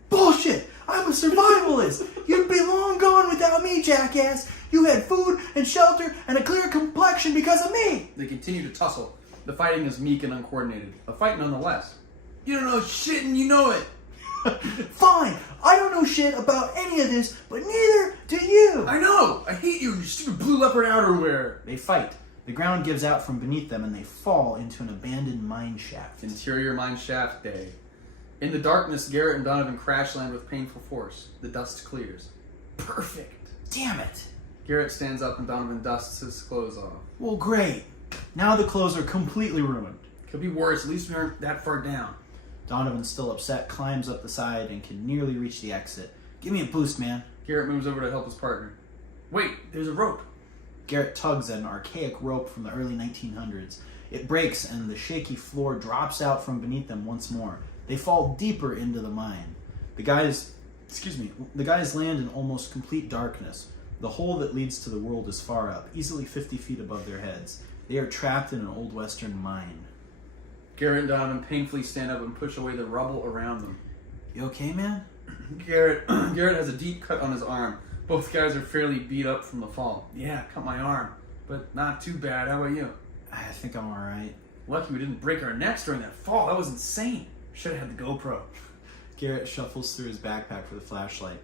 Bullshit! I'm a survivalist! You'd be long gone without me, jackass! You had food and shelter and a clear complexion because of me! They continue to tussle. The fighting is meek and uncoordinated. A fight nonetheless. You don't know shit and you know it. Fine! I don't know shit about any of this, but neither do you! I know! I hate you, you stupid blue leopard outerwear. They fight. The ground gives out from beneath them and they fall into an abandoned mine shaft. Interior mine shaft day. In the darkness, Garrett and Donovan crash land with painful force. The dust clears. Perfect. Damn it! Garrett stands up and Donovan dusts his clothes off. Well, great. Now the clothes are completely ruined. Could be worse, at least we aren't that far down. Donovan, still upset, climbs up the side and can nearly reach the exit. Give me a boost, man. Garrett moves over to help his partner. Wait, there's a rope. Garrett tugs at an archaic rope from the early 1900s. It breaks and the shaky floor drops out from beneath them once more. They fall deeper into the mine. The guys land in almost complete darkness. The hole that leads to the world is far up, easily 50 feet above their heads. They are trapped in an old western mine. Garrett and Donovan painfully stand up and push away the rubble around them. You okay, man? Garrett has a deep cut on his arm. Both guys are fairly beat up from the fall. Yeah, cut my arm, but not too bad. How about you? I think I'm alright. Lucky we didn't break our necks during that fall. That was insane. Should have had the GoPro. Garrett shuffles through his backpack for the flashlight.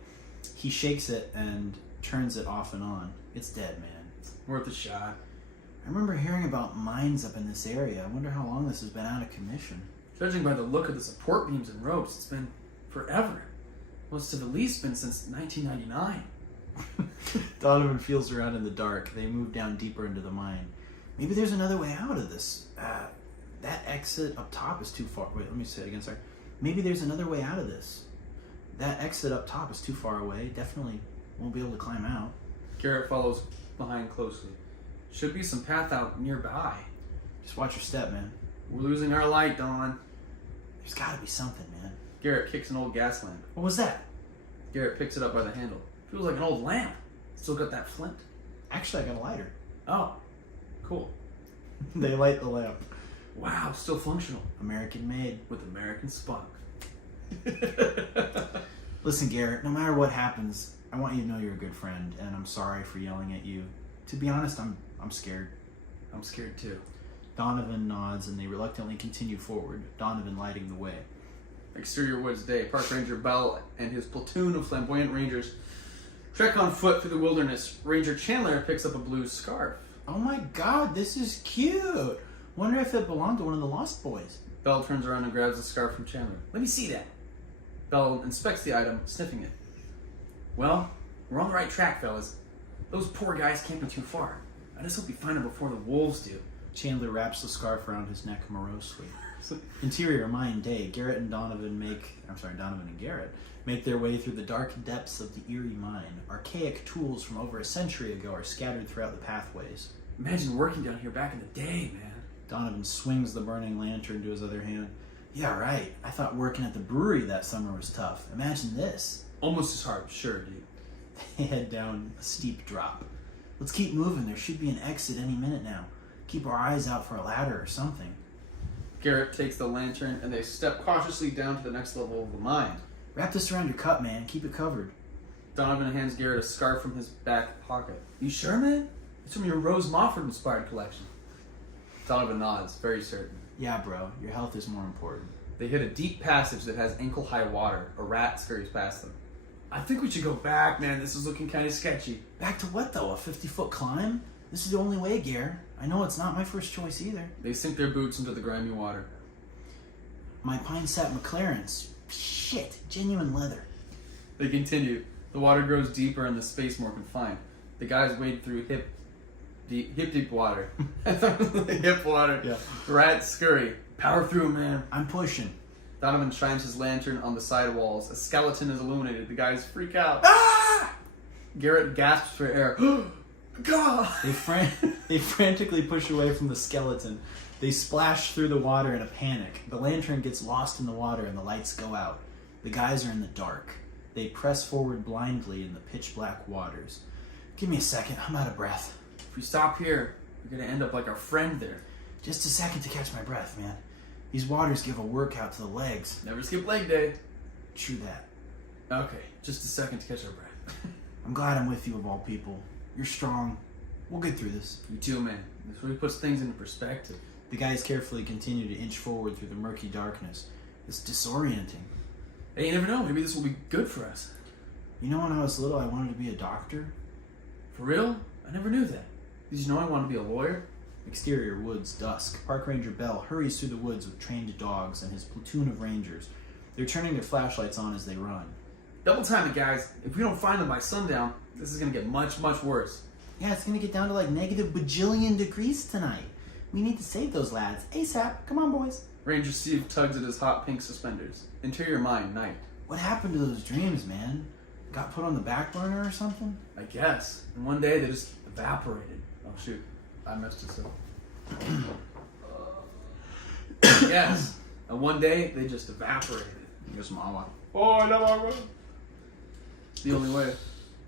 He shakes it and turns it off and on. It's dead, man. Worth a shot. I remember hearing about mines up in this area. I wonder how long this has been out of commission. Judging by the look of the support beams and ropes, it's been forever. Must have at least been since 1999. Donovan feels around in the dark. They move down deeper into the mine. Maybe there's another way out of this. That exit up top is too far. Wait, let me say it again, sorry. Maybe there's another way out of this. That exit up top is too far away. Definitely won't be able to climb out. Garrett follows behind closely. Should be some path out nearby. Just watch your step, man. We're losing our light, Don. There's gotta be something, man. Garrett kicks an old gas lamp. What was that? Garrett picks it up by the handle. Feels like an old lamp. Still got that flint. Actually, I got a lighter. Oh, cool. They light the lamp. Wow, still functional. American made. With American Spunk. Listen, Garrett, no matter what happens, I want you to know you're a good friend, and I'm sorry for yelling at you. To be honest, I'm scared. I'm scared too. Donovan nods, and they reluctantly continue forward, Donovan lighting the way. Exterior woods day. Park Ranger Bell and his platoon of flamboyant rangers trek on foot through the wilderness. Ranger Chandler picks up a blue scarf. Oh my god, this is cute! Wonder if it belonged to one of the Lost Boys. Bell turns around and grabs the scarf from Chandler. Let me see that. Bell inspects the item, sniffing it. Well, we're on the right track, fellas. Those poor guys can't be too far. I just hope we find them before the wolves do. Chandler wraps the scarf around his neck morosely. Interior mine day. Donovan and Garrett make their way through the dark depths of the eerie mine. Archaic tools from over a century ago are scattered throughout the pathways. Imagine working down here back in the day, man. Donovan swings the burning lantern to his other hand. Yeah, right. I thought working at the brewery that summer was tough. Imagine this. Almost as hard, sure, dude. They head down a steep drop. Let's keep moving. There should be an exit any minute now. Keep our eyes out for a ladder or something. Garrett takes the lantern and they step cautiously down to the next level of the mine. Wrap this around your cup, man. Keep it covered. Donovan hands Garrett a scarf from his back pocket. You sure, man? It's from your Rose Mofford-inspired collection. Donovan nods, very certain. Yeah, bro. Your health is more important. They hit a deep passage that has ankle-high water. A rat scurries past them. I think we should go back, man. This is looking kind of sketchy. Back to what, though? A 50-foot climb? This is the only way, Gare. I know it's not my first choice either. They sink their boots into the grimy water. My pine sap McLaren's. Shit. Genuine leather. They continue. The water grows deeper and the space more confined. The guys wade through hip deep water. Hip water. Yeah. Rats scurry. Power through, man. I'm pushing. Donovan shines his lantern on the side walls. A skeleton is illuminated. The guys freak out. Ah! Garrett gasps for air. God! They frantically push away from the skeleton. They splash through the water in a panic. The lantern gets lost in the water and the lights go out. The guys are in the dark. They press forward blindly in the pitch black waters. Give me a second. I'm out of breath. If we stop here, we're gonna end up like our friend there. Just a second to catch my breath, man. These waters give a workout to the legs. Never skip leg day. True that. Okay, just a second to catch our breath. I'm glad I'm with you of all people. You're strong. We'll get through this. You too, man. This really puts things into perspective. The guys carefully continue to inch forward through the murky darkness. It's disorienting. Hey, you never know. Maybe this will be good for us. You know, when I was little, I wanted to be a doctor. For real? I never knew that. Did you know I wanted to be a lawyer? Exterior woods, dusk. Park Ranger Bell hurries through the woods with trained dogs and his platoon of rangers. They're turning their flashlights on as they run. Double time it, guys. If we don't find them by sundown, this is gonna get much, much worse. Yeah, it's gonna get down to like negative bajillion degrees tonight. We need to save those lads. ASAP. Come on, boys. Ranger Steve tugs at his hot pink suspenders. Interior mind, night. What happened to those dreams, man? Got put on the back burner or something? I guess. And one day they just evaporated. Oh shoot, I messed this up. Yes. And one day they just evaporated. Here's some agua. Oh, I love agua. The only way.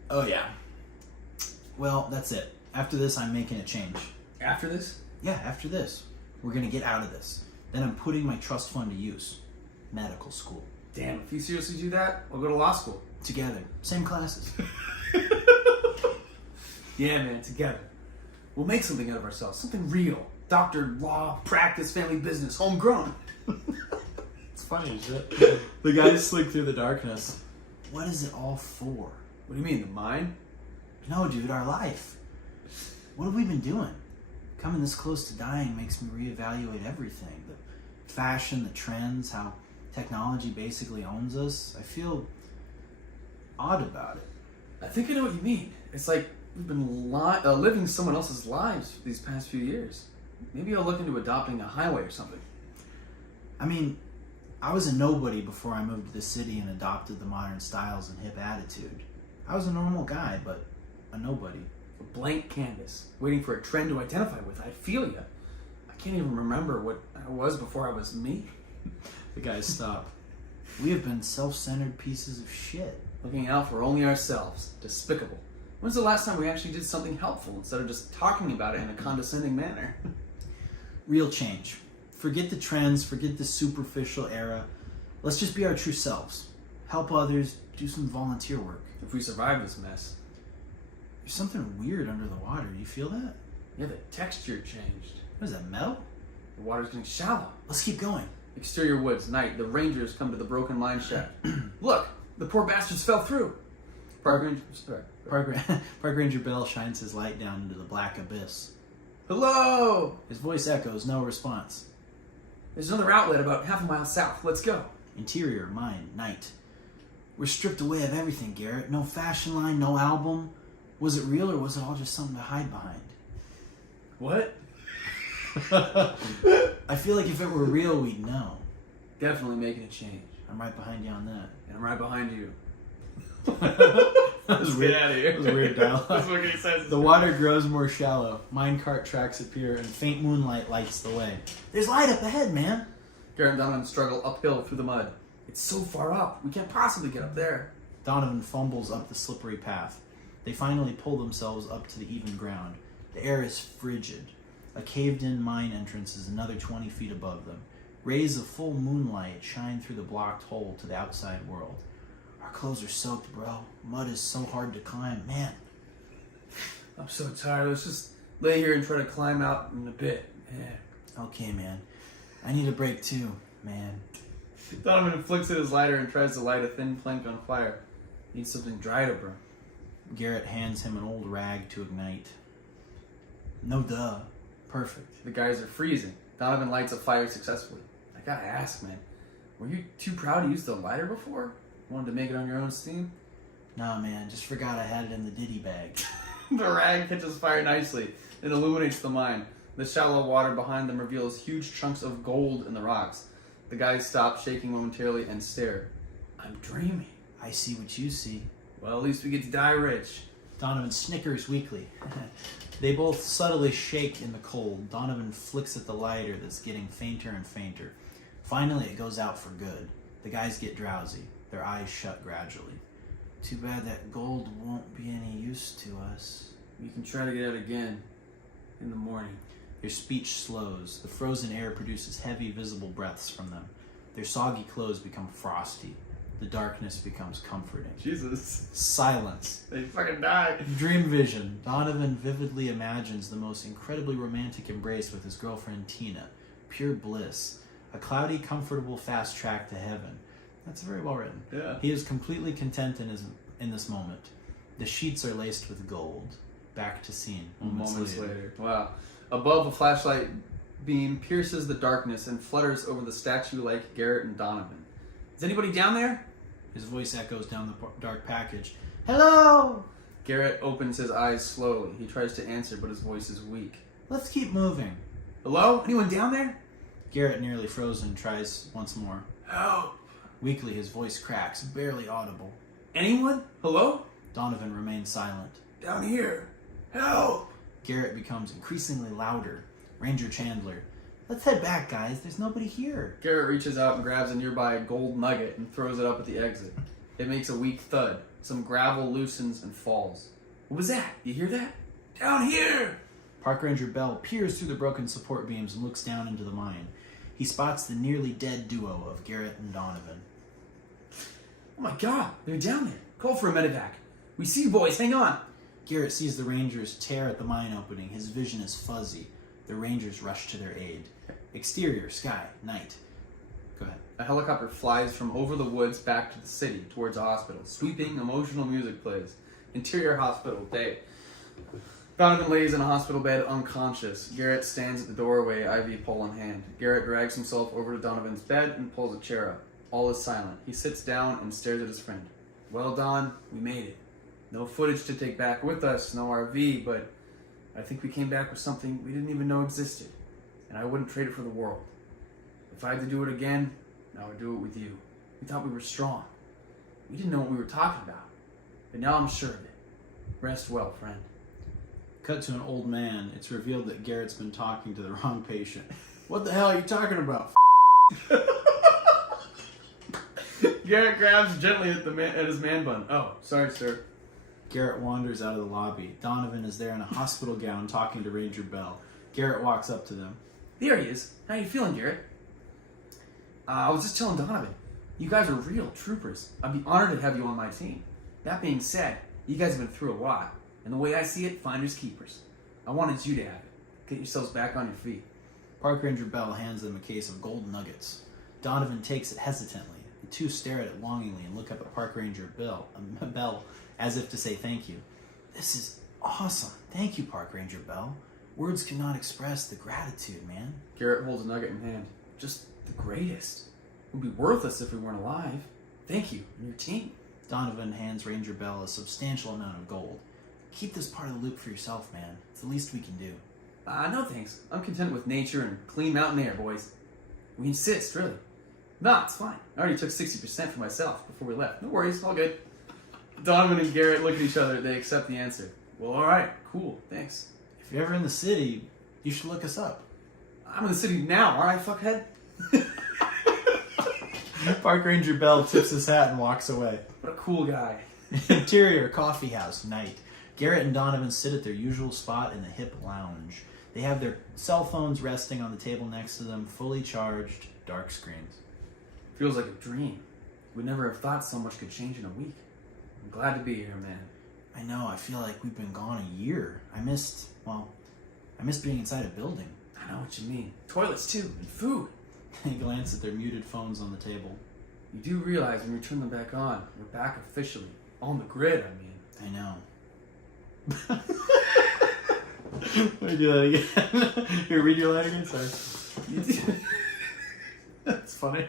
Oh, yeah. Well, that's it. After this, I'm making a change. After this? Yeah, after this. We're gonna get out of this. Then I'm putting my trust fund to use. Medical school. Damn, if you seriously do that, I'll go to law school. Together. Same classes. Yeah, man, together. We'll make something out of ourselves. Something real. Doctor, law, practice, family business, homegrown. It's funny as shit. The guys slink through the darkness. What is it all for? What do you mean, the mine? No, dude, our life. What have we been doing? Coming this close to dying makes me reevaluate everything. The fashion, the trends, how technology basically owns us. I feel odd about it. I think I know what you mean. It's like we've been living someone else's lives for these past few years. Maybe I'll look into adopting a highway or something. I mean, I was a nobody before I moved to the city and adopted the modern styles and hip attitude. I was a normal guy, but a nobody. A blank canvas, waiting for a trend to identify with. I feel ya. I can't even remember what I was before I was me. The guys stop. We have been self-centered pieces of shit. Looking out for only ourselves. Despicable. When's the last time we actually did something helpful instead of just talking about it in a condescending manner? Real change. Forget the trends, forget the superficial era. Let's just be our true selves. Help others, do some volunteer work. If we survive this mess. There's something weird under the water. Do you feel that? Yeah, the texture changed. What is that, metal? The water's getting shallow. Let's keep going. Exterior woods, night. The rangers come to the broken mine shaft. Look, the poor bastards fell through. Park Ranger Bell shines his light down into the black abyss. Hello! His voice echoes, no response. There's another outlet about half a mile south. Let's go. Interior, mine, night. We're stripped away of everything, Garrett. No fashion line, no album. Was it real or was it all just something to hide behind? What? I feel like if it were real, we'd know. Definitely making a change. I'm right behind you on that. And I'm right behind you. That was weird. Get out of here. That was weird dialogue. That's what he says. The water grows more shallow. Minecart tracks appear and faint moonlight lights the way. There's light up ahead, man. Garrett and Donovan struggle uphill through the mud. It's so far up. We can't possibly get up there. Donovan fumbles up the slippery path. They finally pull themselves up to the even ground. The air is frigid. A caved-in mine entrance is another 20 feet above them. Rays of full moonlight shine through the blocked hole to the outside world. Our clothes are soaked, bro. Mud is so hard to climb. Man, I'm so tired. Let's just lay here and try to climb out in a bit. Yeah. okay, man. I need a break too, man. Donovan flicks at his lighter and tries to light a thin plank on fire. Needs something dry to burn. Garrett hands him an old rag to ignite. No duh. Perfect. The guys are freezing. Donovan lights a fire successfully. I gotta ask, man, were you too proud to use the lighter before? Wanted to make it on your own steam? Nah, man, just forgot I had it in the ditty bag. The rag catches fire nicely. It illuminates the mine. The shallow water behind them reveals huge chunks of gold in the rocks. The guys stop, shaking momentarily, and stare. I'm dreaming. I see what you see. Well, at least we get to die rich. Donovan snickers weakly. They both subtly shake in the cold. Donovan flicks at the lighter that's getting fainter and fainter. Finally, it goes out for good. The guys get drowsy. Their eyes shut gradually. Too bad that gold won't be any use to us. We can try to get out again in the morning. Their speech slows. The frozen air produces heavy, visible breaths from them. Their soggy clothes become frosty. The darkness becomes comforting. Jesus. Silence. They fucking die. Dream vision. Donovan vividly imagines the most incredibly romantic embrace with his girlfriend Tina. Pure bliss. A cloudy, comfortable fast track to heaven. That's very well written. Yeah. He is completely content in this moment. The sheets are laced with gold. Back to scene. Moments later. Wow. Above, a flashlight beam pierces the darkness and flutters over the statue like Garrett and Donovan. Is anybody down there? His voice echoes down the dark passage. Hello! Garrett opens his eyes slowly. He tries to answer, but his voice is weak. Let's keep moving. Hello? Anyone down there? Garrett, nearly frozen, tries once more. Help! Weakly, his voice cracks, barely audible. Anyone? Hello? Donovan remains silent. Down here. Help! Garrett becomes increasingly louder. Ranger Chandler. Let's head back, guys. There's nobody here. Garrett reaches out and grabs a nearby gold nugget and throws it up at the exit. It makes a weak thud. Some gravel loosens and falls. What was that? You hear that? Down here! Park Ranger Bell peers through the broken support beams and looks down into the mine. He spots the nearly dead duo of Garrett and Donovan. Oh my god, they're down there. Call for a medevac. We see you boys, hang on. Garrett sees the Rangers tear at the mine opening. His vision is fuzzy. The Rangers rush to their aid. Exterior, sky, night. Go ahead. A helicopter flies from over the woods back to the city, towards a hospital. Sweeping, emotional music plays. Interior hospital, day. Donovan lays in a hospital bed, unconscious. Garrett stands at the doorway, IV pole in hand. Garrett drags himself over to Donovan's bed and pulls a chair up. All is silent. He sits down and stares at his friend. Well, Don, we made it. No footage to take back with us, no RV, but I think we came back with something we didn't even know existed. And I wouldn't trade it for the world. If I had to do it again, I would do it with you. We thought we were strong. We didn't know what we were talking about. But now I'm sure of it. Rest well, friend. Cut to an old man. It's revealed that Garrett's been talking to the wrong patient. What the hell are you talking about? Garrett grabs gently at his man bun. Oh, sorry, sir. Garrett wanders out of the lobby. Donovan is there in a hospital gown talking to Ranger Bell. Garrett walks up to them. There he is. How you feeling, Garrett? I was just telling Donovan. You guys are real troopers. I'd be honored to have you on my team. That being said, you guys have been through a lot. And the way I see it, finders keepers. I wanted you to have it. Get yourselves back on your feet. Park Ranger Bell hands them a case of gold nuggets. Donovan takes it hesitantly. The two stare at it longingly and look up at Park Ranger Bell as if to say thank you. This is awesome. Thank you, Park Ranger Bell. Words cannot express the gratitude, man. Garrett holds a nugget in hand. Just the greatest. It would be worthless if we weren't alive. Thank you and your team. Donovan hands Ranger Bell a substantial amount of gold. Keep this part of the loop for yourself, man. It's the least we can do. No thanks. I'm content with nature and clean mountain air, boys. We insist, really. Nah, it's fine. I already took 60% for myself before we left. No worries, all good. Donovan and Garrett look at each other. They accept the answer. Well, all right, cool, thanks. If you're ever in the city, you should look us up. I'm in the city now, all right, fuckhead? Park Ranger Bell tips his hat and walks away. What a cool guy. Interior coffee house, night. Garrett and Donovan sit at their usual spot in the hip lounge. They have their cell phones resting on the table next to them, fully charged, dark screens. Feels like a dream. We'd never have thought so much could change in a week. I'm glad to be here, man. I know, I feel like we've been gone a year. I missed being inside a building. I know what you mean. Toilets too, and food. They glance at their muted phones on the table. You do realize when we turn them back on, we're back officially. On the grid, I mean. I know. Let me do that again. Here, read your line again. Sorry. That's funny.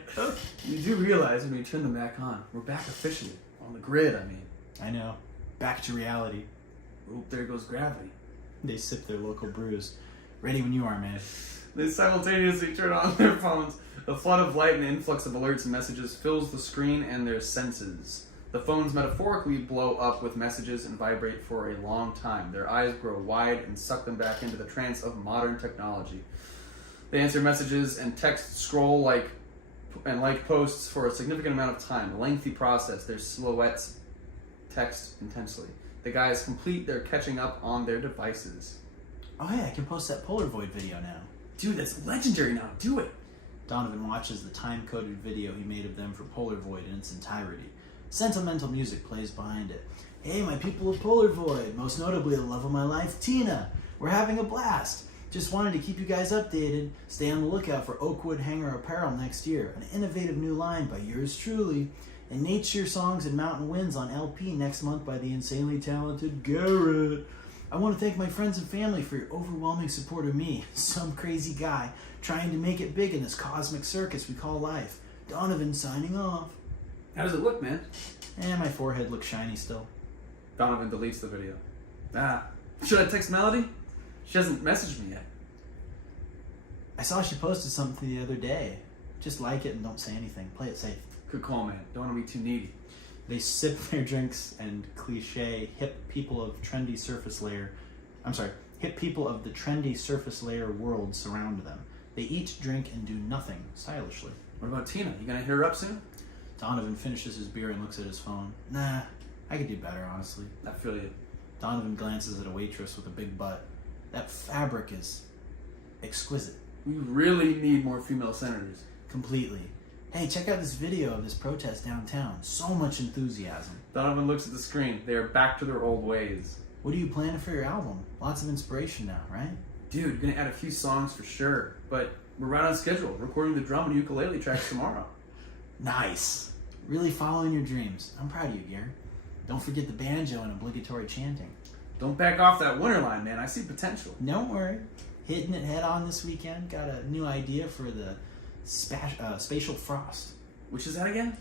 You do realize when we turn them back on, we're back officially. On the grid, I mean. I know. Back to reality. Oop, there goes gravity. They sip their local brews. Ready when you are, man. They simultaneously turn on their phones. A flood of light and influx of alerts and messages fills the screen and their senses. The phones metaphorically blow up with messages and vibrate for a long time. Their eyes grow wide and suck them back into the trance of modern technology. They answer messages and text scroll like posts for a significant amount of time. A lengthy process. Their silhouettes text intensely. The guys complete their catching up on their devices. Oh hey, I can post that Polaroid video now. Dude, that's legendary now. Do it. Donovan watches the time-coded video he made of them for Polaroid in its entirety. Sentimental music plays behind it. Hey, my people of Polaroid, most notably the love of my life, Tina. We're having a blast. Just wanted to keep you guys updated. Stay on the lookout for Oakwood Hanger apparel next year. An innovative new line by yours truly. And Nature Songs and Mountain Winds on LP next month by the insanely talented Garrett. I want to thank my friends and family for your overwhelming support of me, some crazy guy trying to make it big in this cosmic circus we call life. Donovan signing off. How does it look, man? My forehead looks shiny still. Donovan deletes the video. Should I text Melody? She hasn't messaged me yet. I saw she posted something the other day. Just like it and don't say anything. Play it safe. Good call, man. Don't want to be too needy. They sip their drinks and hip people of the trendy surface layer world surround them. They eat, drink, and do nothing stylishly. What about Tina? You gonna hit her up soon? Donovan finishes his beer and looks at his phone. Nah, I could do better, honestly. I feel you. Donovan glances at a waitress with a big butt. That fabric is exquisite. We really need more female senators. Completely. Hey, check out this video of this protest downtown. So much enthusiasm. Donovan looks at the screen. They are back to their old ways. What are you planning for your album? Lots of inspiration now, right? Dude, gonna add a few songs for sure, but we're right on schedule, recording the drum and ukulele tracks tomorrow. Nice. Really following your dreams. I'm proud of you, Gary. Don't forget the banjo and obligatory chanting. Don't back off that winter line, man. I see potential. Don't worry. Hitting it head on this weekend. Got a new idea for the spatial frost. Which is that again?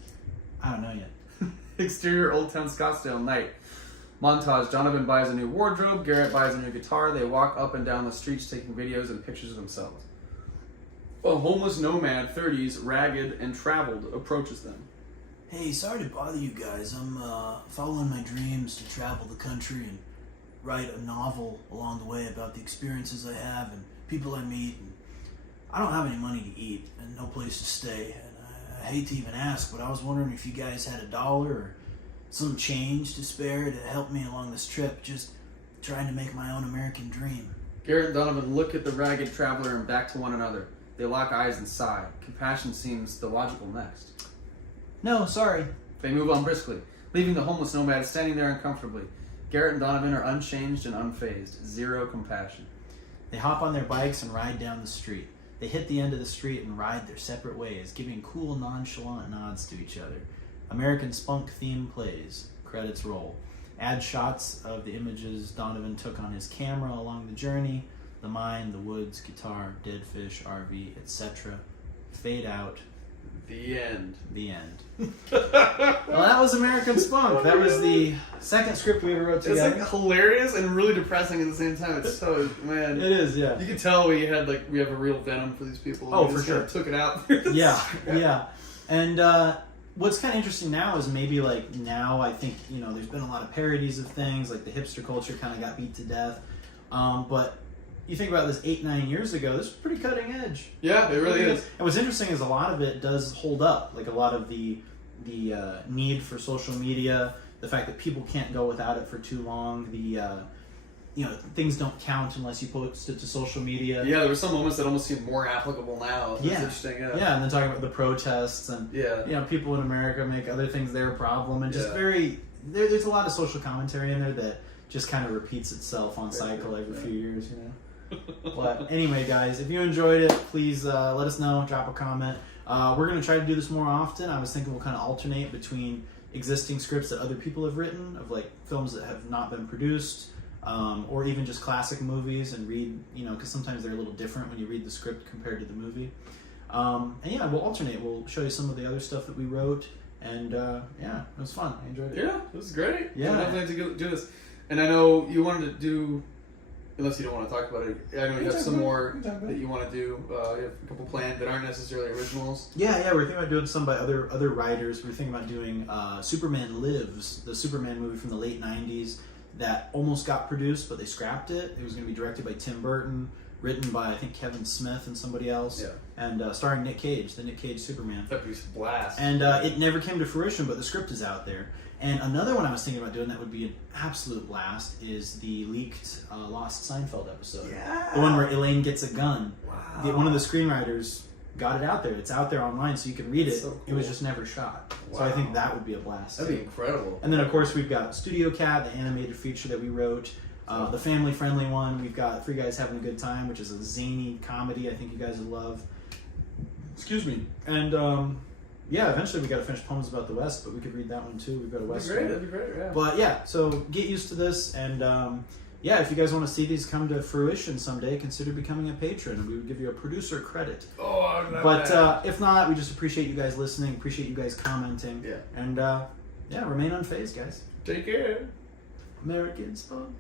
I don't know yet. Exterior Old Town Scottsdale night. Montage. Donovan buys a new wardrobe. Garrett buys a new guitar. They walk up and down the streets taking videos and pictures of themselves. A homeless nomad, 30s, ragged and traveled, approaches them. Hey, sorry to bother you guys. I'm following my dreams to travel the country and write a novel along the way about the experiences I have and people I meet. And I don't have any money to eat and no place to stay. And I hate to even ask, but I was wondering if you guys had $1 or some change to spare to help me along this trip. Just trying to make my own American dream. Garrett and Donovan look at the ragged traveler and back to one another. They lock eyes and sigh. Compassion seems the logical next. No, sorry. They move on briskly, leaving the homeless nomad standing there uncomfortably. Garrett and Donovan are unchanged and unfazed. Zero compassion. They hop on their bikes and ride down the street. They hit the end of the street and ride their separate ways, giving cool, nonchalant nods to each other. American Spunk theme plays. Credits roll. Add shots of the images Donovan took on his camera along the journey. The mine, the woods, guitar, dead fish, RV, etc. Fade out. The end. The end. Well, that was American Spunk. That was the second script we ever wrote together. It's like hilarious and really depressing at the same time. It's so, man. It is, yeah. You can tell we have a real venom for these people. Oh, we for just sure. kinda took it out. Yeah. And what's kind of interesting now is maybe like now I think, there's been a lot of parodies of things, like the hipster culture kind of got beat to death. But you think about this 8-9 years ago, this was pretty cutting edge. Yeah, it really is. And what's interesting is a lot of it does hold up. Like a lot of the need for social media, the fact that people can't go without it for too long, things don't count unless you post it to social media. Yeah, there were some moments that almost seem more applicable now. That's Yeah. interesting. Yeah. Yeah, and then talking about the protests and people in America make other things their problem, and just there's a lot of social commentary in there that just kind of repeats itself on cycle every few years, But anyway, guys, if you enjoyed it, please let us know. Drop a comment. We're going to try to do this more often. I was thinking we'll kind of alternate between existing scripts that other people have written of like films that have not been produced, or even just classic movies, and read, because sometimes they're a little different when you read the script compared to the movie. And yeah, we'll alternate. We'll show you some of the other stuff that we wrote, and yeah, it was fun. I enjoyed it. Yeah, it was great. Yeah, definitely have to do this. And I know you wanted to do, unless you don't want to talk about it, I know you have some more that you want to do. You have a couple planned that aren't necessarily originals. Yeah, we're thinking about doing some by other writers. We're thinking about doing Superman Lives, the Superman movie from the late 90s that almost got produced, but they scrapped it. It was going to be directed by Tim Burton, written by, I think, Kevin Smith and somebody else, and starring Nick Cage, the Nick Cage Superman. That'd be a blast. And it never came to fruition, but the script is out there. And another one I was thinking about doing that would be an absolute blast is the leaked Lost Seinfeld episode. Yeah. The one where Elaine gets a gun. Wow. One of the screenwriters got it out there. It's out there online, so you can read it. So cool. It was just never shot. Wow. So I think that would be a blast. That'd be too. incredible. And then, of course, we've got Studio Cat, the animated feature that we wrote. The family-friendly one. We've got Three Guys Having a Good Time, which is a zany comedy I think you guys would love. Excuse me. And yeah, eventually we got to finish Poems About the West, but we could read that one too. We've got a West. That'd be great, yeah. But yeah, so get used to this, and yeah, if you guys want to see these come to fruition someday, consider becoming a patron, and we would give you a producer credit. Oh, I love But that. if not, we just appreciate you guys listening, appreciate you guys commenting, and yeah, remain unfazed, guys. Take care. American Spunk.